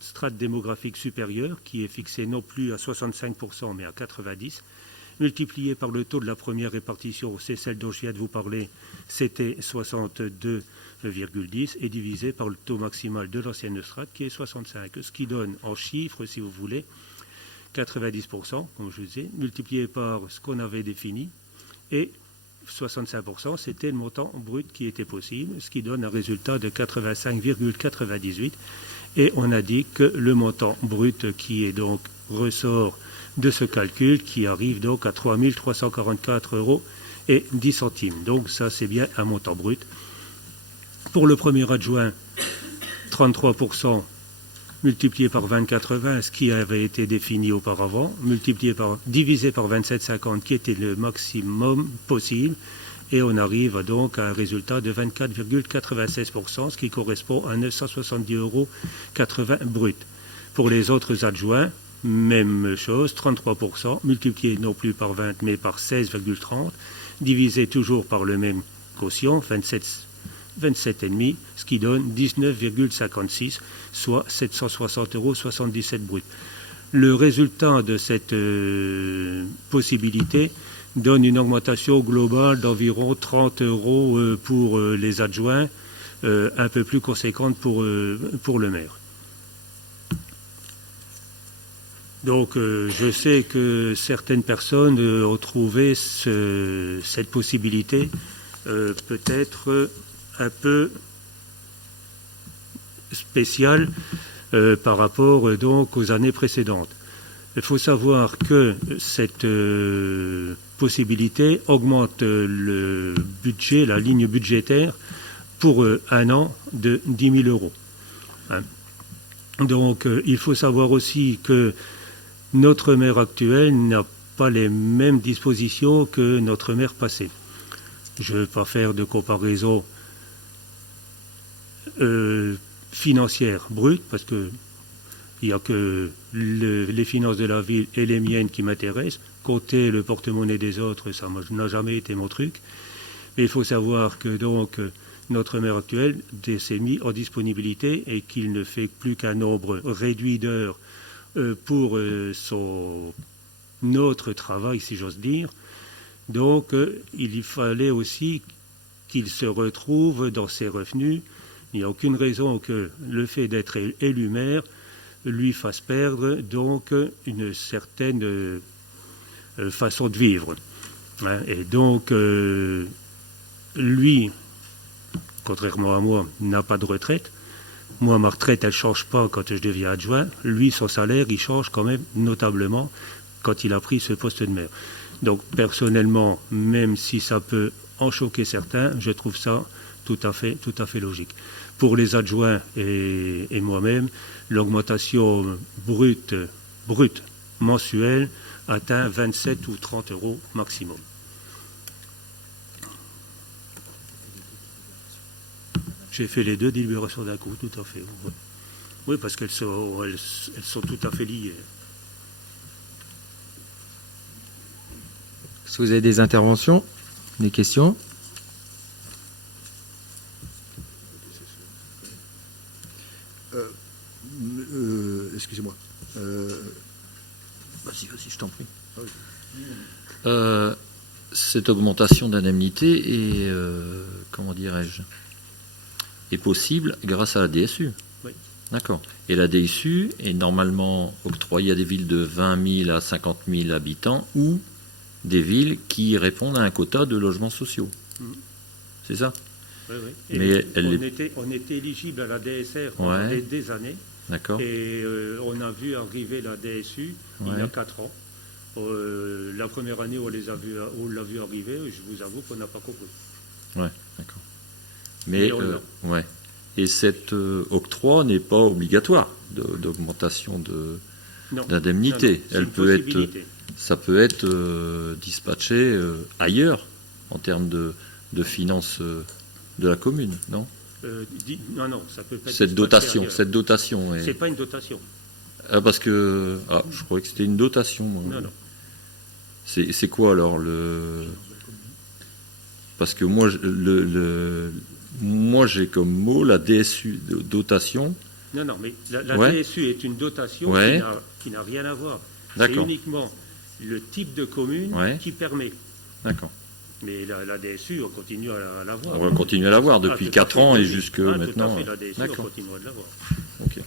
strate démographique supérieure, qui est fixé non plus à 65%, mais à 90%, multiplié par le taux de la première répartition, c'est celle dont je viens de vous parler, c'était 62,10, et divisé par le taux maximal de l'ancienne strate, qui est 65, ce qui donne en chiffres, si vous voulez, 90%, comme je vous disais, multiplié par ce qu'on avait défini, et 65%, c'était le montant brut qui était possible, ce qui donne un résultat de 85,98, et on a dit que le montant brut qui est donc ressort de ce calcul, qui arrive donc à 3 344 € et 10 centimes. Donc ça, c'est bien un montant brut. Pour le premier adjoint, 33% multiplié par 20,80, ce qui avait été défini auparavant, divisé par 27,50, qui était le maximum possible, et on arrive donc à un résultat de 24,96%, ce qui correspond à 970,80 € brut. Pour les autres adjoints, même chose, 33%, multiplié non plus par 20, mais par 16,30, divisé toujours par le même quotient, 27,5, ce qui donne 19,56, soit 760,77 € brut. Le résultat de cette possibilité donne une augmentation globale d'environ 30 € pour les adjoints, un peu plus conséquente pour le maire. Donc je sais que certaines personnes ont trouvé cette possibilité peut-être un peu spéciale par rapport donc aux années précédentes. Il faut savoir que cette possibilité augmente le budget, la ligne budgétaire, pour un an de 10 000 €. Hein. Donc il faut savoir aussi que notre maire actuel n'a pas les mêmes dispositions que notre maire passé. Je ne vais pas faire de comparaison financière brute, parce que il n'y a que les finances de la ville et les miennes qui m'intéressent. Compter le porte-monnaie des autres, ça n'a jamais été mon truc. Mais il faut savoir que donc notre maire actuel s'est mis en disponibilité et qu'il ne fait plus qu'un nombre réduit d'heures pour notre travail, si j'ose dire. Donc, il fallait aussi qu'il se retrouve dans ses revenus. Il n'y a aucune raison que le fait d'être élu maire lui fasse perdre donc une certaine façon de vivre. Et donc, lui, contrairement à moi, n'a pas de retraite. Moi, ma retraite, elle ne change pas quand je deviens adjoint. Lui, son salaire, il change quand même notablement quand il a pris ce poste de maire. Donc, personnellement, même si ça peut en choquer certains, je trouve ça tout à fait logique. Pour les adjoints et moi-même, l'augmentation brute mensuelle atteint 27 ou 30 euros maximum. J'ai fait les deux délibérations d'un coup, tout à fait. Oui, parce qu'elles sont tout à fait liées. Est-ce que vous avez des interventions, des questions? Excusez-moi. Vas-y, je t'en prie. Cette augmentation d'indemnité est, comment dirais-je, est possible grâce à la DSU. Oui. D'accord. Et la DSU est normalement octroyée à des villes de 20 000 à 50 000 habitants ou des villes qui répondent à un quota de logements sociaux. C'est ça? Oui, oui. Mais on était éligible à la DSR pendant des années. D'accord. Et on a vu arriver la DSU il y a 4 ans. La première année où on l'a vu arriver, je vous avoue qu'on n'a pas compris. Ouais, d'accord. Mais et cet octroi n'est pas obligatoire d'augmentation d'indemnité. Ça peut être dispatché ailleurs en termes de finances de la commune, non? Non, ça peut pas être cette dotation. C'est pas une dotation. Ah, parce que je croyais que c'était une dotation. Moi. Non. C'est quoi alors Parce que moi j'ai comme mot la DSU, dotation. Non, mais la DSU est une dotation qui n'a rien à voir. C'est uniquement le type de commune qui permet. D'accord. Mais la DSU, on continue à l'avoir. On va continuer à l'avoir depuis 4 ans et jusque maintenant. Tout à fait, la DSU, on continuera de l'avoir. Ok.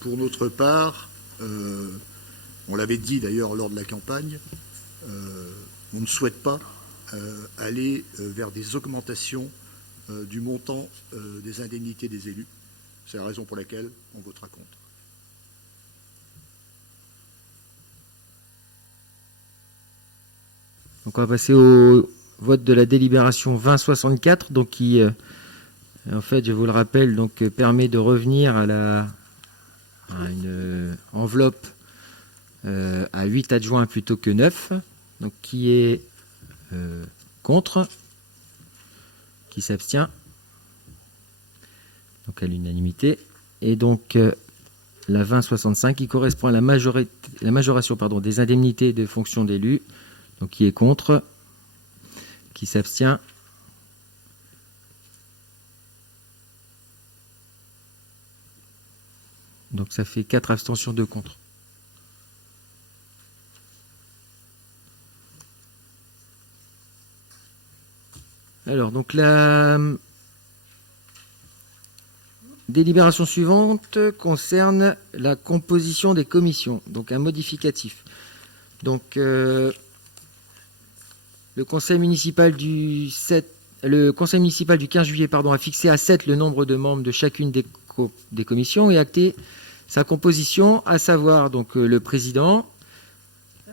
Pour notre part, on l'avait dit d'ailleurs lors de la campagne, on ne souhaite pas aller vers des augmentations du montant des indemnités des élus. C'est la raison pour laquelle on votera contre. Donc on va passer au vote de la délibération 2064, donc qui, en fait, je vous le rappelle, donc permet de revenir à une enveloppe à 8 adjoints plutôt que 9. Donc qui est contre, qui s'abstient, donc à l'unanimité. Et donc la 2065 qui correspond à la majoration des indemnités de fonction d'élu. Donc qui est contre, qui s'abstient. Donc ça fait 4 abstentions, 2 contre. Alors donc la délibération suivante concerne la composition des commissions, donc un modificatif. Donc le conseil municipal du 15 juillet a fixé à 7 le nombre de membres de chacune des commissions et acté sa composition, à savoir donc le président,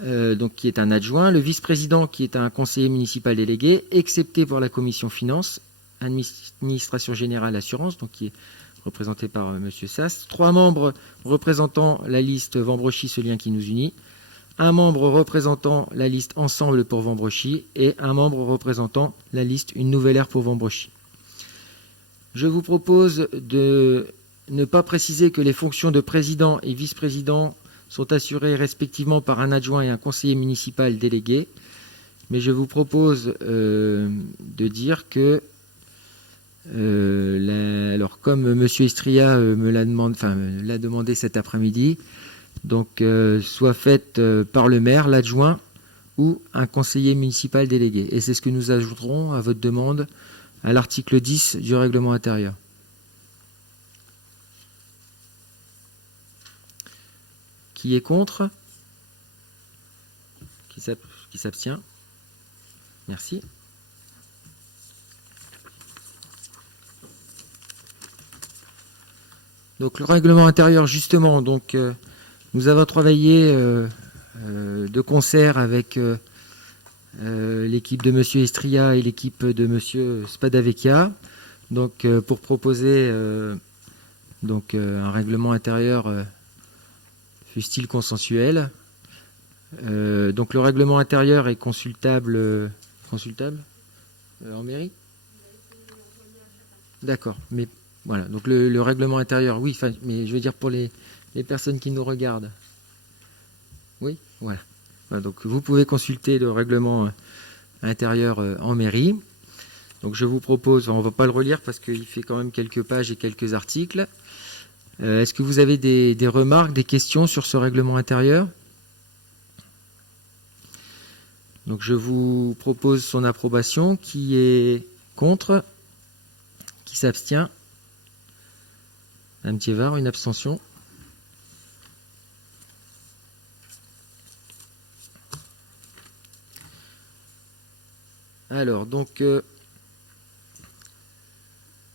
donc qui est un adjoint, le vice-président qui est un conseiller municipal délégué, excepté pour la commission finance, administration générale, assurance, donc qui est représenté par Monsieur Sass, 3 membres représentant la liste Vambrochy, ce lien qui nous unit, un membre représentant la liste Ensemble pour Vambrochy et un membre représentant la liste Une Nouvelle Ère pour Vambrochy. Je vous propose de ne pas préciser que les fonctions de président et vice-président sont assurées respectivement par un adjoint et un conseiller municipal délégué, Mais je vous propose de dire que, alors comme M. Istria l'a demandé cet après-midi, donc soit faite par le maire, l'adjoint ou un conseiller municipal délégué. Et c'est ce que nous ajouterons à votre demande à l'article 10 du règlement intérieur. Qui est contre? Qui s'abstient? Merci. Donc le règlement intérieur, justement, donc nous avons travaillé de concert avec l'équipe de M. Istria et l'équipe de M. Spadavecchia, donc pour proposer un règlement intérieur fût-il consensuel. Donc le règlement intérieur est consultable en mairie. D'accord, mais voilà, donc le règlement intérieur, oui, mais je veux dire pour les personnes qui nous regardent. Oui, voilà. Donc vous pouvez consulter le règlement intérieur en mairie. Donc je vous propose, on ne va pas le relire parce qu'il fait quand même quelques pages et quelques articles. Est-ce que vous avez des remarques, des questions sur ce règlement intérieur? Donc je vous propose son approbation. Qui est contre? Qui s'abstient? Madame Thiévard, une abstention. Alors, donc,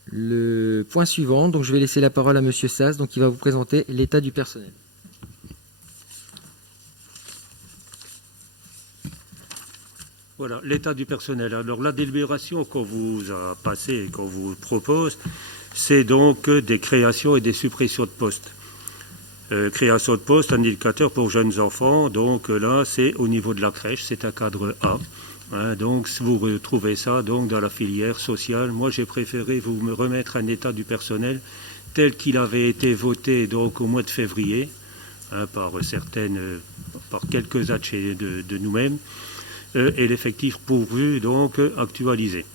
le point suivant, donc je vais laisser la parole à M. Sass, donc il va vous présenter l'état du personnel. Voilà, l'état du personnel. Alors, la délibération qu'on vous a passée et qu'on vous propose, c'est donc des créations et des suppressions de postes. Création de postes, un indicateur pour jeunes enfants, donc là, c'est au niveau de la crèche, c'est un cadre A. Donc, vous retrouvez ça donc dans la filière sociale. Moi, j'ai préféré vous me remettre un état du personnel tel qu'il avait été voté donc au mois de février par quelques-uns de nous-mêmes et l'effectif pourvu donc actualisé.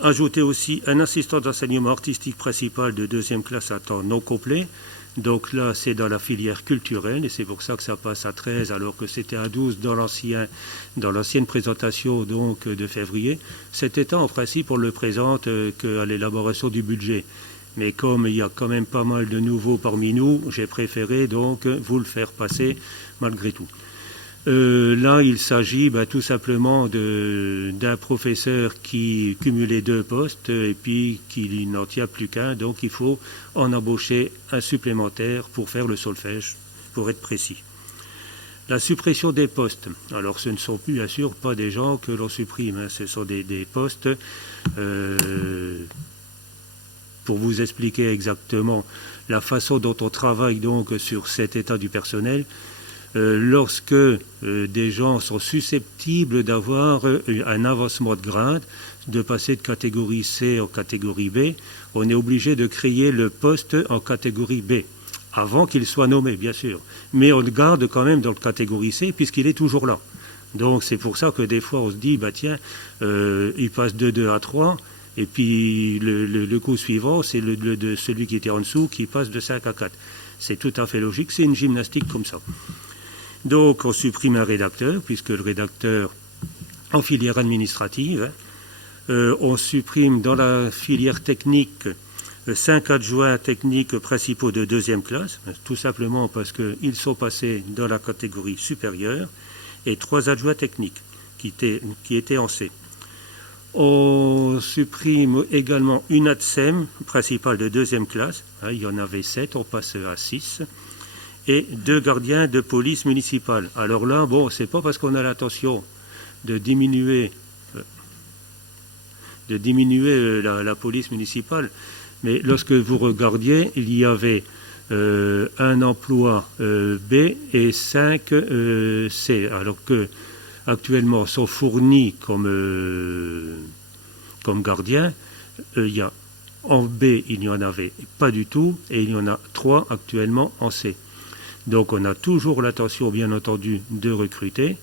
Ajouter aussi un assistant d'enseignement artistique principal de 2e classe à temps non complet. Donc là, c'est dans la filière culturelle et c'est pour ça que ça passe à 13 alors que c'était à 12 dans l'ancienne présentation donc de février. Cet état, en principe, on le présente qu'à l'élaboration du budget. Mais comme il y a quand même pas mal de nouveaux parmi nous, j'ai préféré donc vous le faire passer malgré tout. Là, il s'agit tout simplement d'un professeur qui cumulait 2 postes et puis qu'il n'en tient plus qu'un, donc il faut en embaucher un supplémentaire pour faire le solfège, pour être précis. La suppression des postes. Alors, ce ne sont plus, bien sûr, pas des gens que l'on supprime, ce sont des postes. Pour vous expliquer exactement la façon dont on travaille donc sur cet état du personnel, lorsque des gens sont susceptibles d'avoir un avancement de grade, de passer de catégorie C en catégorie B, on est obligé de créer le poste en catégorie B, avant qu'il soit nommé, bien sûr. Mais on le garde quand même dans la catégorie C, puisqu'il est toujours là. Donc c'est pour ça que des fois on se dit, tiens, il passe de 2 à 3, et puis le coup suivant, c'est de celui qui était en dessous qui passe de 5 à 4. C'est tout à fait logique, c'est une gymnastique comme ça. Donc, on supprime un rédacteur, puisque le rédacteur en filière administrative, on supprime dans la filière technique 5 adjoints techniques principaux de 2e classe, tout simplement parce qu'ils sont passés dans la catégorie supérieure, et 3 adjoints techniques qui étaient en C. On supprime également une ADSEM principale de 2e classe, il y en avait 7, on passe à 6. Et 2 gardiens de police municipale. Alors là, c'est pas parce qu'on a l'intention de diminuer la police municipale, mais lorsque vous regardiez, il y avait un emploi B et 5 C, alors que actuellement sont fournis comme gardiens. En B, il n'y en avait pas du tout, et il y en a 3 actuellement en C. Donc on a toujours l'intention, bien entendu, de recruter.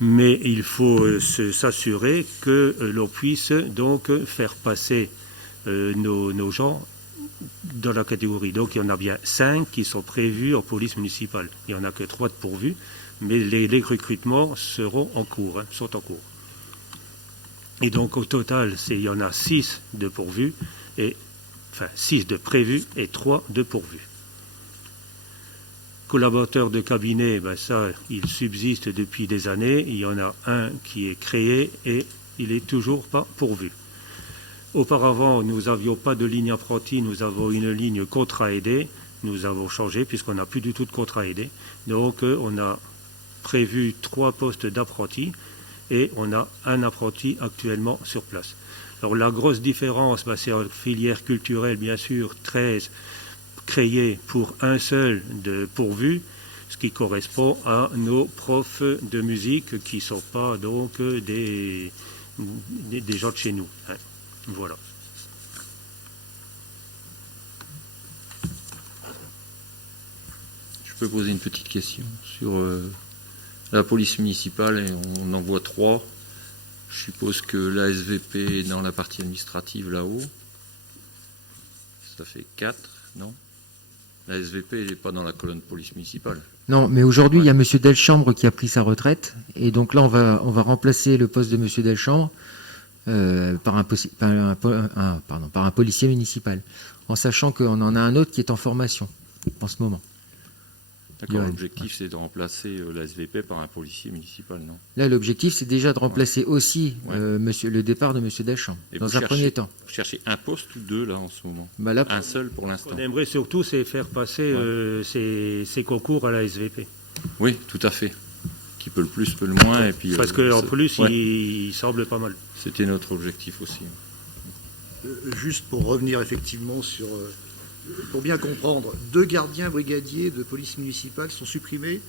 Mais il faut s'assurer que l'on puisse donc faire passer nos gens dans la catégorie. Donc il y en a bien 5 qui sont prévus en police municipale. Il n'y en a que 3 de pourvus, mais les recrutements sont en cours. Et donc au total, il y en a 6 de pourvus, 6 de prévus et 3 de pourvus. Collaborateurs de cabinet, ça, il subsiste depuis des années. Il y en a un qui est créé et il n'est toujours pas pourvu. Auparavant, nous n'avions pas de ligne apprentie, nous avons une ligne contrat aidé. Nous avons changé puisqu'on n'a plus du tout de contrat aidé. Donc, on a prévu 3 postes d'apprentis et on a un apprenti actuellement sur place. Alors, la grosse différence, c'est en filière culturelle, bien sûr, 13 créés pour un seul de pourvu, ce qui correspond à nos profs de musique qui ne sont pas donc des gens de chez nous. Voilà. Je peux poser une petite question sur la police municipale, et on en voit 3. Je suppose que la SVP est dans la partie administrative là-haut. Ça fait 4, non? La SVP n'est pas dans la colonne police municipale. Non, mais aujourd'hui, il y a M. Delchambre qui a pris sa retraite. Et donc là, on va remplacer le poste de M. Delchambre par un policier municipal. En sachant qu'on en a un autre qui est en formation en ce moment. D'accord, l'objectif c'est de remplacer la SVP par un policier municipal, non? Là, l'objectif c'est déjà de remplacer aussi le départ de M. Delchambre, dans un premier temps. Vous cherchez un poste ou 2 là en ce moment? Là, un seul pour l'instant. Ce qu'on aimerait surtout, c'est faire passer ces concours à la SVP. Oui, tout à fait. Qui peut le plus, peut le moins. Et puis, parce qu'en plus, il semble pas mal. C'était notre objectif aussi. Juste pour revenir effectivement sur... pour bien comprendre, 2 gardiens brigadiers de police municipale sont supprimés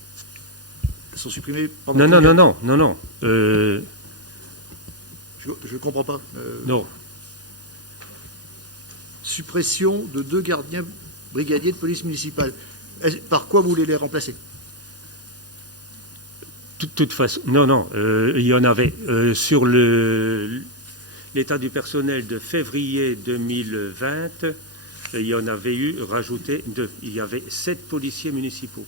pendant... Non. Je comprends pas. Non. Suppression de 2 gardiens brigadiers de police municipale. Par quoi vous voulez les remplacer? De toute façon, non. Il y en avait sur l'état du personnel de février 2020. Il y en avait eu rajouté 2. Il y avait 7 policiers municipaux.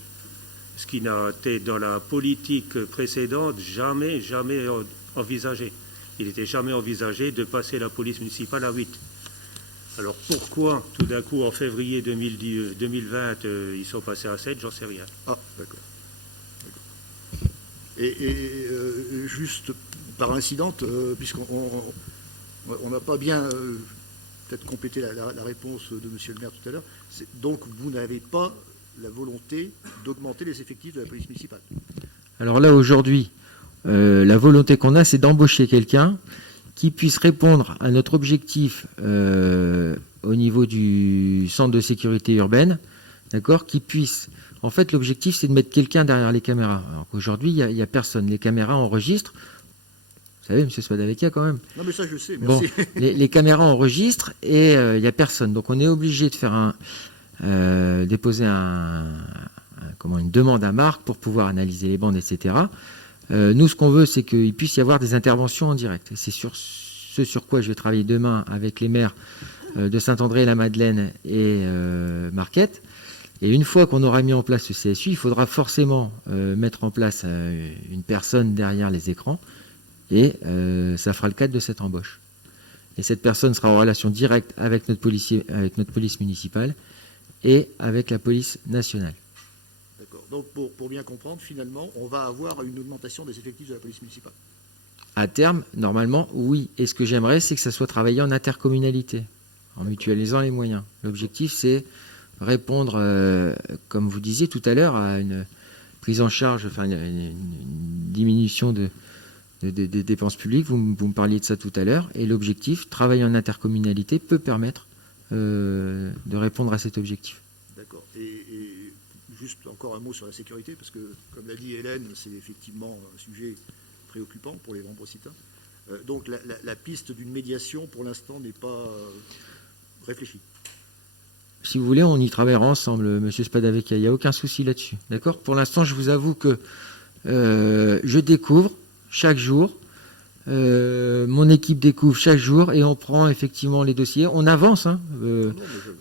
Ce qui n'a été dans la politique précédente jamais envisagé. Il n'était jamais envisagé de passer la police municipale à 8. Alors pourquoi tout d'un coup en février 2020 ils sont passés à 7, j'en sais rien. Ah, d'accord. Et juste par incidente, puisqu'on n'a pas bien... peut-être compléter la réponse de M. le maire tout à l'heure. Donc, vous n'avez pas la volonté d'augmenter les effectifs de la police municipale? Alors là, aujourd'hui, la volonté qu'on a, c'est d'embaucher quelqu'un qui puisse répondre à notre objectif au niveau du centre de sécurité urbaine, d'accord, qui puisse... En fait, l'objectif, c'est de mettre quelqu'un derrière les caméras. Alors qu'aujourd'hui, il n'y a personne. Les caméras enregistrent. Vous savez, M. Spadavecchia, quand même. Non, mais ça, je sais, merci. Bon, les caméras enregistrent et il n'y a personne. Donc, on est obligé de faire déposer une demande à Marc pour pouvoir analyser les bandes, etc. Nous, ce qu'on veut, c'est qu'il puisse y avoir des interventions en direct. Et c'est sur quoi je vais travailler demain avec les maires de Saint-André-la-Madeleine et Marquette. Et une fois qu'on aura mis en place ce CSU, il faudra forcément mettre en place une personne derrière les écrans. Et ça fera le cadre de cette embauche. Et cette personne sera en relation directe avec notre police municipale et avec la police nationale. D'accord. Donc pour bien comprendre, finalement, on va avoir une augmentation des effectifs de la police municipale. À terme, normalement, oui. Et ce que j'aimerais, c'est que ça soit travaillé en intercommunalité, en mutualisant les moyens. L'objectif, c'est répondre, comme vous disiez tout à l'heure, à une prise en charge, une diminution des dépenses publiques, vous me parliez de ça tout à l'heure, et l'objectif, travailler en intercommunalité, peut permettre de répondre à cet objectif. D'accord. Et juste encore un mot sur la sécurité, parce que, comme l'a dit Hélène, c'est effectivement un sujet préoccupant pour les Vambrocitains. Donc la piste d'une médiation, pour l'instant, n'est pas réfléchie. Si vous voulez, on y travaillera ensemble, M. Spadavecchia, il n'y a aucun souci là-dessus. D'accord ? Pour l'instant, je vous avoue que je découvre. chaque jour. Mon équipe découvre chaque jour et on prend effectivement les dossiers. On avance,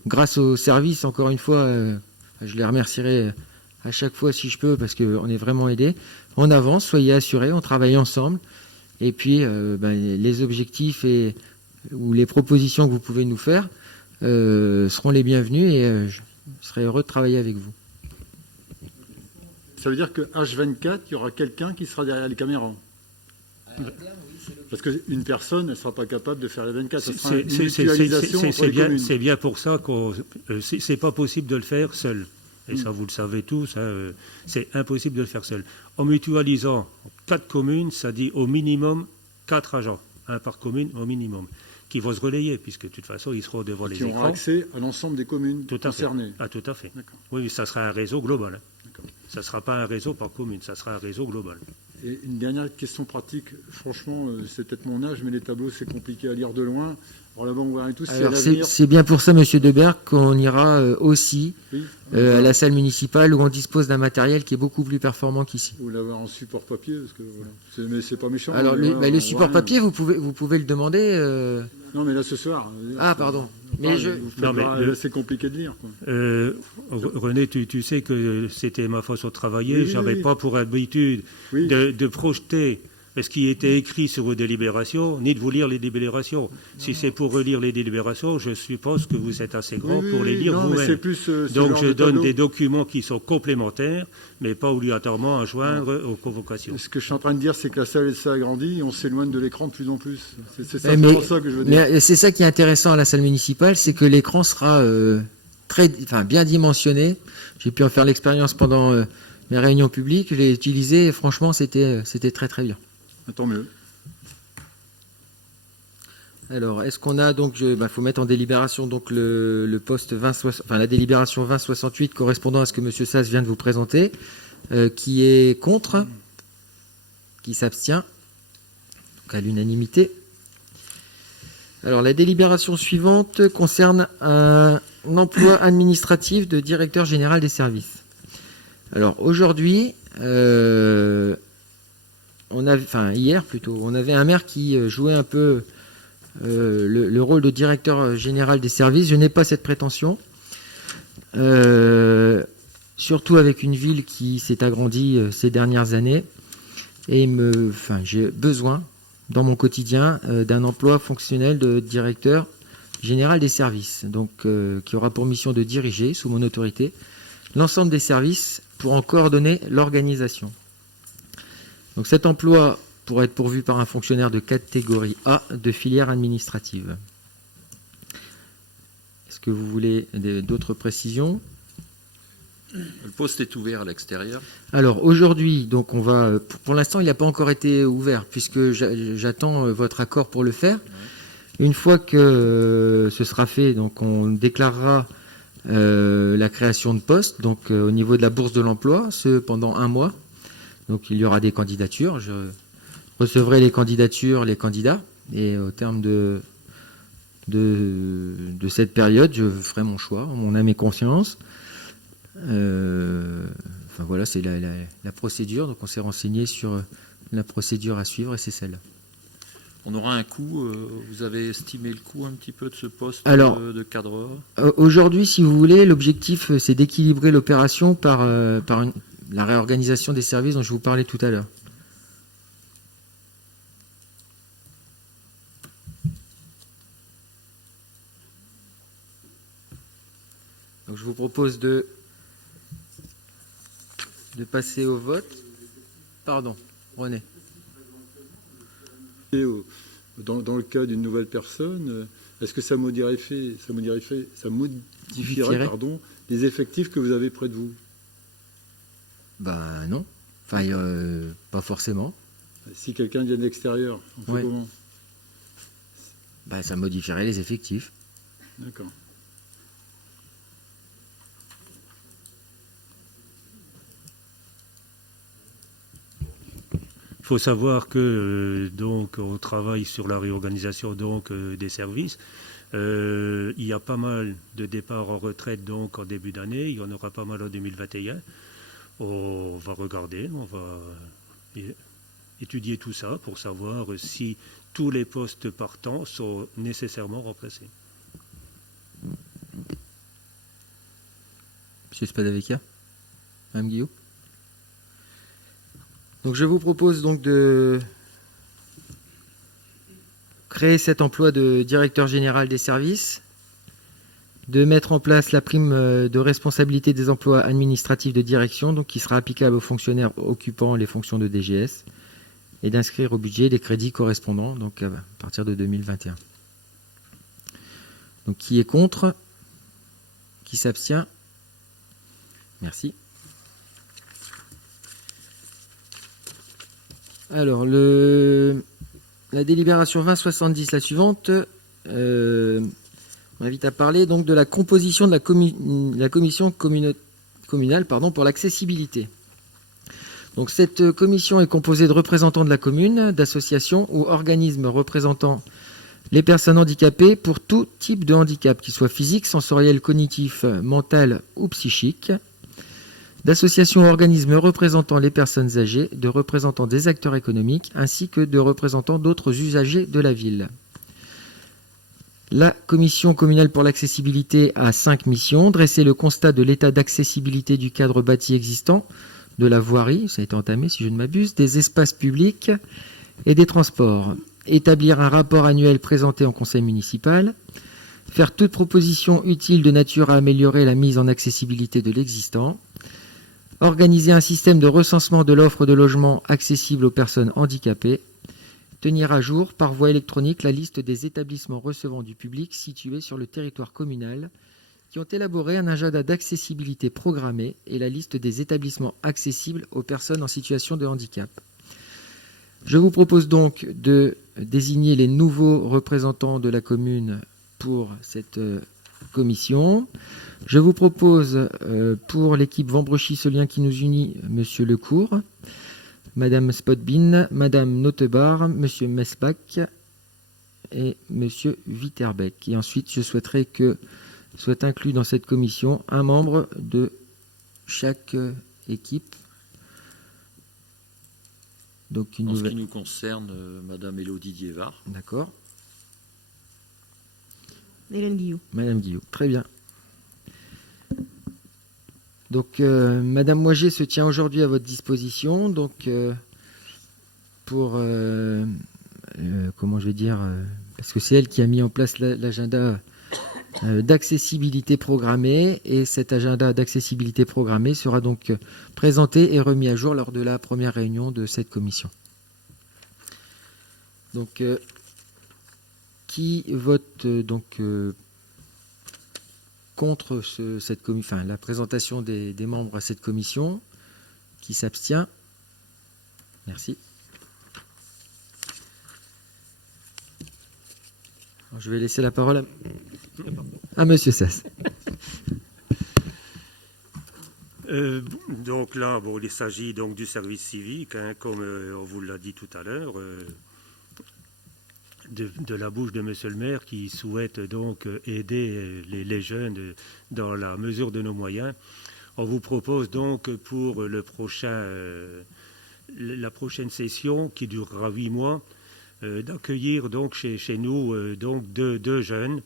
grâce au service, encore une fois, je les remercierai à chaque fois si je peux parce qu'on est vraiment aidés. On avance, soyez assurés, on travaille ensemble. Et puis, les objectifs ou les propositions que vous pouvez nous faire seront les bienvenus et je serai heureux de travailler avec vous. Ça veut dire que H24, il y aura quelqu'un qui sera derrière les caméras. Parce qu'une personne, elle ne sera pas capable de faire les 24. Ça sera une mutualisation entre les communes. C'est bien pour ça que c'est pas possible de le faire seul. Et ça, vous le savez tous, c'est impossible de le faire seul. En mutualisant 4 communes, ça dit au minimum 4 agents, un par commune au minimum, qui vont se relayer, puisque de toute façon, ils seront devant les écrans. Qui auront accès à l'ensemble des communes concernées. Tout à fait. Oui, ça sera un réseau global. Ça ne sera pas un réseau par commune, ça sera un réseau global. Et une dernière question pratique, franchement, c'est peut-être mon âge, mais les tableaux, c'est compliqué à lire de loin. Alors là-bas, on voit tout. C'est bien pour ça, Monsieur Deberg, qu'on ira aussi à la salle municipale où on dispose d'un matériel qui est beaucoup plus performant qu'ici. Ou l'avoir en support papier, parce que voilà. Mais c'est pas méchant. Alors le support papier, vous pouvez le demander. Non, mais là ce soir. Ah, pardon. C'est compliqué de lire. Quoi. René, tu sais que c'était ma façon de travailler. J'avais pas pour habitude de projeter ce qui était écrit sur vos délibérations, ni de vous lire les délibérations. Si c'est pour relire les délibérations, je suppose que vous êtes assez grand pour les lire vous-même. Donc je donne des documents qui sont complémentaires, mais pas obligatoirement à joindre aux convocations. Ce que je suis en train de dire, c'est que la salle s'agrandit et on s'éloigne de l'écran de plus en plus. C'est ça que je veux dire. Mais c'est ça qui est intéressant à la salle municipale, c'est que l'écran sera bien dimensionné. J'ai pu en faire l'expérience pendant mes réunions publiques. Je l'ai utilisé et franchement, c'était très très bien. Tant mieux. Alors, est-ce qu'on a donc, faut mettre en délibération donc le poste 20, la délibération 2068 correspondant à ce que M. Sass vient de vous présenter, qui est contre, qui s'abstient, donc à l'unanimité. Alors, la délibération suivante concerne un emploi administratif de directeur général des services. Alors, aujourd'hui, hier plutôt, on avait un maire qui jouait un peu le rôle de directeur général des services. Je n'ai pas cette prétention, surtout avec une ville qui s'est agrandie ces dernières années, et j'ai besoin dans mon quotidien d'un emploi fonctionnel de directeur général des services, donc qui aura pour mission de diriger sous mon autorité l'ensemble des services pour en coordonner l'organisation. Donc cet emploi pourra être pourvu par un fonctionnaire de catégorie A de filière administrative. Est-ce que vous voulez d'autres précisions ? Le poste est ouvert à l'extérieur. Alors aujourd'hui, donc on va, pour l'instant, il n'a pas encore été ouvert puisque j'attends votre accord pour le faire. Une fois que ce sera fait, donc on déclarera la création de poste, donc au niveau de la bourse de l'emploi, ce pendant 1 mois. Donc il y aura des candidatures, je recevrai les candidatures, les candidats, et au terme de cette période, je ferai mon choix, mon âme et conscience. Voilà, c'est la procédure, donc on s'est renseigné sur la procédure à suivre et c'est celle-là. On aura un coût, vous avez estimé le coût un petit peu de ce poste de cadreur ? Aujourd'hui, si vous voulez, l'objectif c'est d'équilibrer l'opération par la réorganisation des services dont je vous parlais tout à l'heure. Donc je vous propose de passer au vote. Pardon, René. Dans le cas d'une nouvelle personne, est-ce que ça modifierait les effectifs que vous avez près de vous ? Non, pas forcément. Si quelqu'un vient de l'extérieur, on fait comment ? Ça modifierait les effectifs. D'accord. Il faut savoir que donc on travaille sur la réorganisation des services. Il y a pas mal de départs en retraite donc en début d'année. Il y en aura pas mal en 2021. On va regarder. étudier tout ça pour savoir si tous les postes partants sont nécessairement remplacés. Monsieur Spadavecchia, Mme Guillaume. Donc je vous propose donc de créer cet emploi de directeur général des services, de mettre en place la prime de responsabilité des emplois administratifs de direction, donc qui sera applicable aux fonctionnaires occupant les fonctions de DGS, et d'inscrire au budget les crédits correspondants, donc à partir de 2021. Donc qui est contre? Qui s'abstient? Merci. Alors, la délibération 2070, la suivante, on invite à parler donc de la composition de la commission communale pour l'accessibilité. Donc cette commission est composée de représentants de la commune, d'associations ou organismes représentant les personnes handicapées pour tout type de handicap, qu'il soit physique, sensoriel, cognitif, mental ou psychique, d'associations ou organismes représentant les personnes âgées, de représentants des acteurs économiques, ainsi que de représentants d'autres usagers de la ville. La commission communale pour l'accessibilité a 5 missions: dresser le constat de l'état d'accessibilité du cadre bâti existant, de la voirie, ça a été entamé si je ne m'abuse, des espaces publics et des transports, établir un rapport annuel présenté en conseil municipal, faire toute proposition utile de nature à améliorer la mise en accessibilité de l'existant, organiser un système de recensement de l'offre de logement accessible aux personnes handicapées, tenir à jour par voie électronique la liste des établissements recevant du public situés sur le territoire communal qui ont élaboré un agenda d'accessibilité programmé et la liste des établissements accessibles aux personnes en situation de handicap. Je vous propose donc de désigner les nouveaux représentants de la commune pour cette commission. Je vous propose pour l'équipe Vambrechy-Solien qui nous unit, Monsieur Lecourt, Madame Spotbin, Madame Notebar, Monsieur Mesbach et Monsieur Viterbeck. Et ensuite, je souhaiterais que soit inclus dans cette commission un membre de chaque équipe. Donc en ce qui nous concerne, Madame Élodie Diévard. D'accord. Hélène Guillou. Madame Guillou, très bien. Donc, Madame Moiget se tient aujourd'hui à votre disposition. Donc, pour, comment je vais dire, parce que c'est elle qui a mis en place l'agenda d'accessibilité programmée, et cet agenda d'accessibilité programmée sera donc présenté et remis à jour lors de la première réunion de cette commission. Donc, qui vote donc contre la présentation des membres à cette commission? Qui s'abstient? Merci. Alors, je vais laisser la parole à Monsieur Sass. Donc là, bon, il s'agit donc du service civique, hein, comme on vous l'a dit tout à l'heure, de la bouche de Monsieur le maire, qui souhaite donc aider les jeunes dans la mesure de nos moyens. On vous propose donc pour la prochaine session, qui durera 8 mois, d'accueillir donc chez nous donc deux jeunes.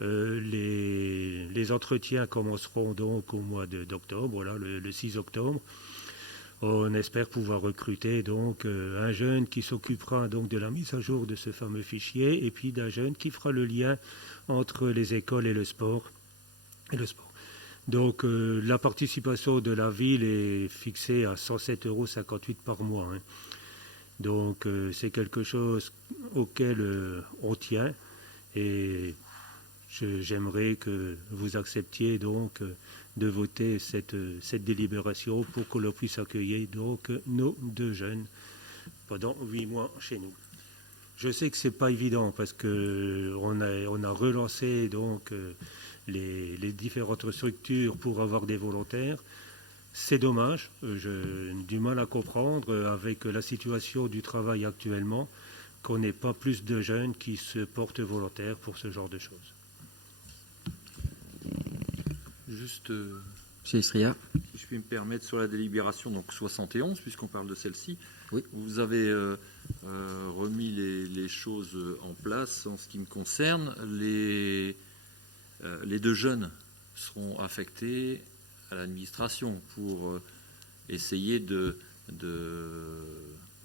Les entretiens commenceront donc au mois d'octobre, là, le 6 octobre. On espère pouvoir recruter donc un jeune qui s'occupera donc de la mise à jour de ce fameux fichier, et puis d'un jeune qui fera le lien entre les écoles et le sport. Donc la participation de la ville est fixée à 107,58 € par mois. Hein. Donc c'est quelque chose auquel on tient, et j'aimerais que vous acceptiez donc de voter cette délibération pour que l'on puisse accueillir donc nos deux jeunes pendant 8 mois chez nous. Je sais que c'est pas évident parce que on a relancé donc les différentes structures pour avoir des volontaires. C'est dommage, j'ai du mal à comprendre avec la situation du travail actuellement qu'on n'ait pas plus de jeunes qui se portent volontaires pour ce genre de choses. Juste Monsieur Istria. Si je puis me permettre, sur la délibération, donc 71, puisqu'on parle de celle-ci, oui. Vous avez remis les choses en place. En ce qui me concerne, les 2 jeunes seront affectés à l'administration pour essayer de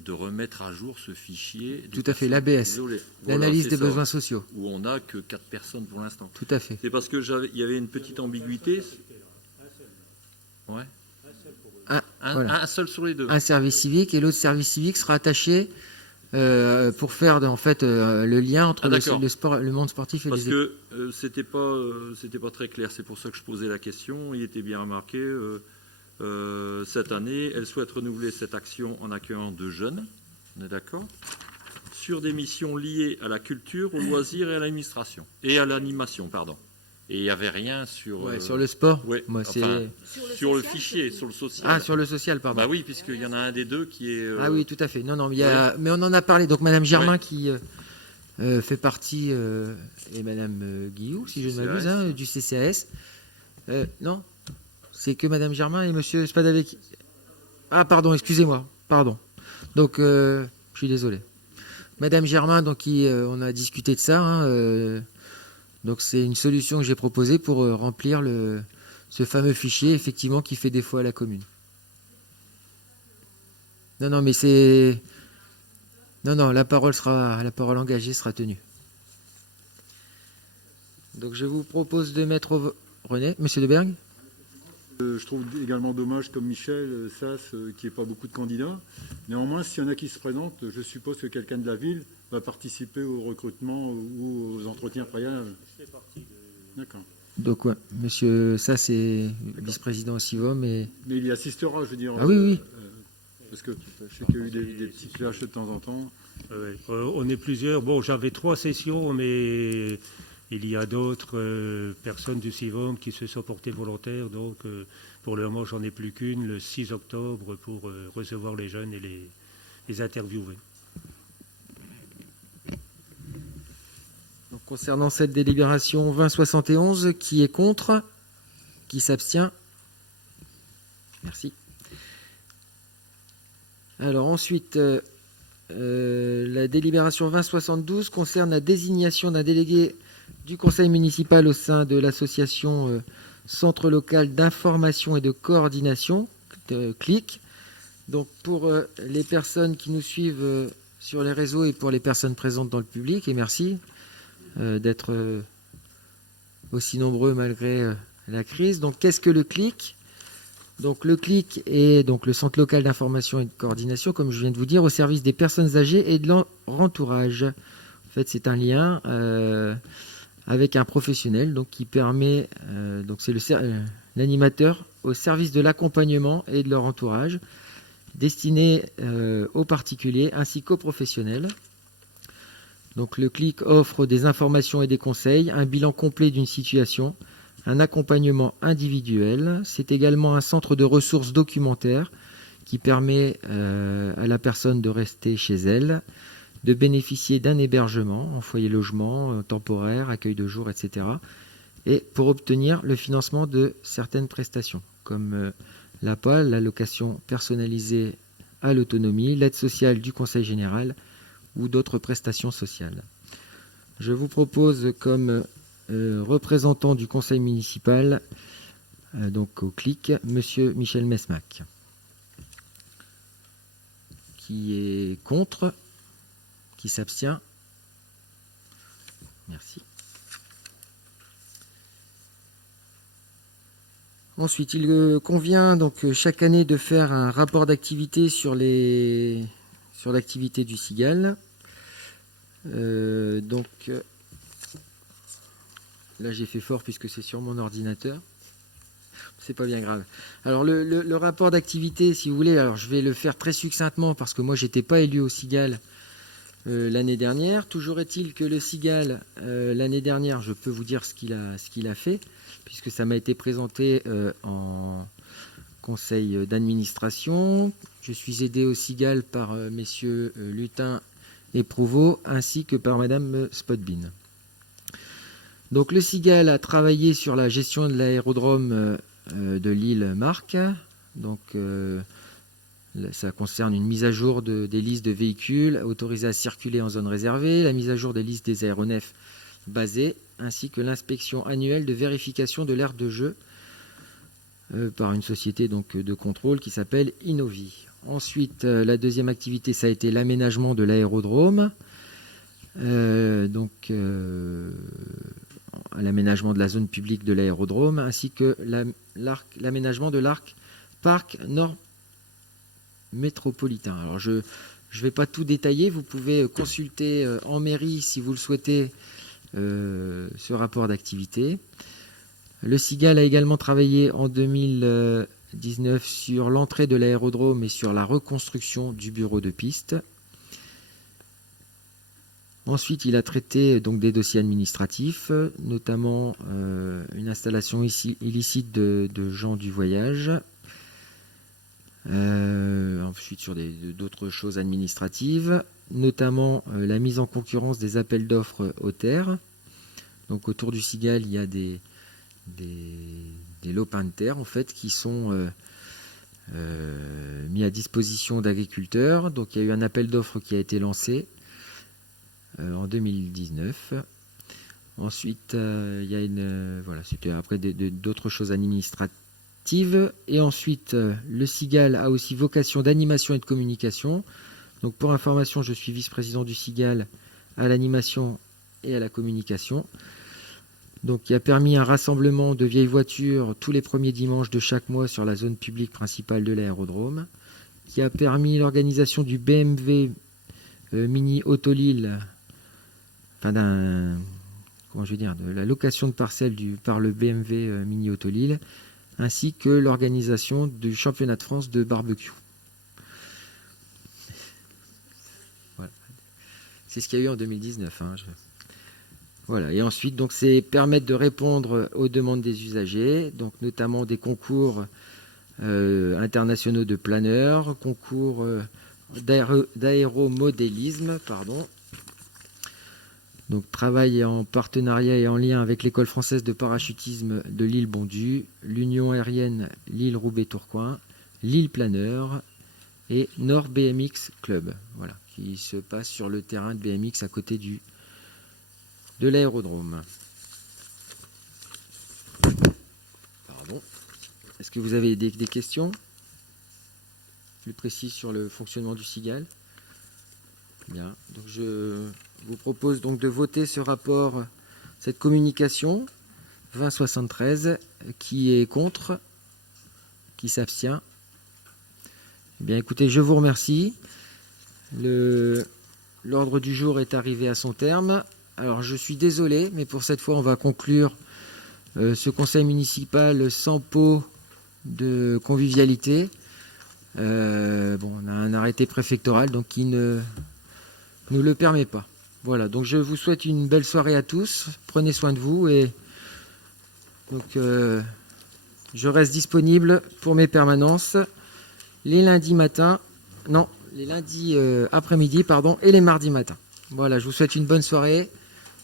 remettre à jour ce fichier. Tout à fait, l'ABS, l'analyse des besoins sociaux. Où on n'a que 4 personnes pour l'instant. Tout à fait. C'est parce que il y avait une petite ambiguïté. Ouais. Voilà. Un seul sur les 2. Un service civique, et l'autre service civique sera attaché pour faire en fait le lien entre le monde sportif et parce les que c'était pas très clair. C'est pour ça que je posais la question. Il était bien remarqué. Cette année, elle souhaite renouveler cette action en accueillant 2 jeunes. On est d'accord ? Sur des missions liées à la culture, aux loisirs et à l'administration. Et à l'animation, pardon. Et il n'y avait rien sur... sur le sport. Ouais, moi, enfin, sur le fichier, sur le social. Ah, sur le social, pardon. Bah oui, puisqu'il y en a un des 2 qui est... Ah oui, tout à fait. Non, mais on en a parlé. Donc, Madame Germain qui fait partie, et Madame Guillou, si je ne m'abuse, du CCAS. Non, c'est que Madame Germain et Monsieur Spadavec. Ah, pardon, excusez-moi. Pardon. Donc, je suis désolé. Madame Germain, donc, on a discuté de ça, donc c'est une solution que j'ai proposée pour remplir ce fameux fichier, effectivement, qui fait défaut à la commune. Non, mais c'est... Non, la parole engagée sera tenue. Donc je vous propose de mettre René, Monsieur Debergue. Je trouve également dommage, comme Michel Sass, qu'il n'y ait pas beaucoup de candidats. Néanmoins, s'il y en a qui se présentent, je suppose que quelqu'un de la ville va participer au recrutement ou aux entretiens préalables. D'accord. Donc, ouais, Monsieur Sass est vice-président au CIVOM. Mais il y assistera, je veux dire. Ah oui. Parce que je sais qu'il y a eu des petits clashs de temps en temps. On est plusieurs. Bon, j'avais 3 sessions, mais... Il y a d'autres personnes du CIVOM qui se sont portées volontaires, donc pour le moment, j'en ai plus qu'une, le 6 octobre, pour recevoir les jeunes et les interviewer. Donc, concernant cette délibération 2071, qui est contre ? Qui s'abstient ? Merci. Alors ensuite, la délibération 2072 concerne la désignation d'un délégué du conseil municipal au sein de l'association Centre local d'information et de coordination, CLIC. Donc pour les personnes qui nous suivent sur les réseaux et pour les personnes présentes dans le public, et merci d'être aussi nombreux malgré la crise. Donc qu'est-ce que le CLIC ? Donc le CLIC est donc le Centre local d'information et de coordination, comme je viens de vous dire, au service des personnes âgées et de leur entourage. En fait, c'est un lien avec un professionnel, donc qui permet, donc c'est l'animateur au service de l'accompagnement et de leur entourage, destiné aux particuliers ainsi qu'aux professionnels. Donc le CLIC offre des informations et des conseils, un bilan complet d'une situation, un accompagnement individuel. C'est également un centre de ressources documentaires qui permet à la personne de rester chez elle, de bénéficier d'un hébergement en foyer logement, temporaire, accueil de jour, etc. Et pour obtenir le financement de certaines prestations, comme l'APA, l'allocation personnalisée à l'autonomie, l'aide sociale du Conseil général ou d'autres prestations sociales. Je vous propose comme représentant du Conseil municipal, donc au CLIC, Monsieur Michel Mesmac. Qui est contre ? Qui s'abstient ? Merci. Ensuite, il convient donc chaque année de faire un rapport d'activité sur l'activité du CIGAL. Donc là, j'ai fait fort puisque c'est sur mon ordinateur. C'est pas bien grave. Alors le rapport d'activité, si vous voulez, alors je vais le faire très succinctement parce que moi j'étais pas élu au CIGAL l'année dernière. Toujours est-il que le CIGAL l'année dernière, je peux vous dire ce qu'il a fait, puisque ça m'a été présenté en conseil d'administration. Je suis aidé au CIGAL par messieurs Lutin et Prouveau, ainsi que par madame Spotbin. Donc le CIGAL a travaillé sur la gestion de l'aérodrome de l'île Marc. Donc, ça concerne une mise à jour des listes de véhicules autorisés à circuler en zone réservée, la mise à jour des listes des aéronefs basés, ainsi que l'inspection annuelle de vérification de l'aire de jeu par une société donc, de contrôle qui s'appelle Innovi. Ensuite, la deuxième activité, ça a été l'aménagement de l'aérodrome. L'aménagement de la zone publique de l'aérodrome, ainsi que l'aménagement de l'arc parc nord métropolitain. Alors je ne vais pas tout détailler, vous pouvez consulter en mairie si vous le souhaitez ce rapport d'activité. Le SIGAL a également travaillé en 2019 sur l'entrée de l'aérodrome et sur la reconstruction du bureau de piste. Ensuite, il a traité donc des dossiers administratifs, notamment une installation illicite de gens du voyage. Ensuite, sur d'autres choses administratives, notamment la mise en concurrence des appels d'offres aux terres. Donc, autour du SIGAL, il y a des lopins de terre en fait, qui sont mis à disposition d'agriculteurs. Donc, il y a eu un appel d'offres qui a été lancé en 2019. Ensuite, il y a c'était après d'autres choses administratives. Et ensuite, le SIGAL a aussi vocation d'animation et de communication. Donc, pour information, je suis vice-président du SIGAL à l'animation et à la communication. Donc, qui a permis un rassemblement de vieilles voitures tous les premiers dimanches de chaque mois sur la zone publique principale de l'aérodrome, qui a permis l'organisation du BMW Mini Autolille, de la location de parcelles par le BMW Mini Autolille, ainsi que l'organisation du championnat de France de barbecue. Voilà. C'est ce qu'il y a eu en 2019. Voilà. Et ensuite, donc, c'est permettre de répondre aux demandes des usagers, donc notamment des concours internationaux de planeurs, concours d'aéromodélisme, Donc, travail en partenariat et en lien avec l'école française de parachutisme de l'île Bondu, l'Union aérienne l'île Roubaix-Tourcoing, l'île Planeur et Nord BMX Club, voilà, qui se passe sur le terrain de BMX à côté de l'aérodrome. Pardon. Est-ce que vous avez des questions plus précises sur le fonctionnement du SIGAL? Bien. Donc je vous propose donc de voter ce rapport, cette communication 2073, qui est contre, qui s'abstient. Eh bien, écoutez, je vous remercie. L'ordre du jour est arrivé à son terme. Alors, je suis désolé, mais pour cette fois, on va conclure ce conseil municipal sans pot de convivialité. On a un arrêté préfectoral donc qui ne nous le permet pas. Voilà, donc je vous souhaite une belle soirée à tous. Prenez soin de vous et donc je reste disponible pour mes permanences les lundis après-midi, et les mardis matins. Voilà, je vous souhaite une bonne soirée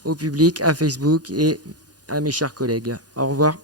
au public, à Facebook et à mes chers collègues. Au revoir.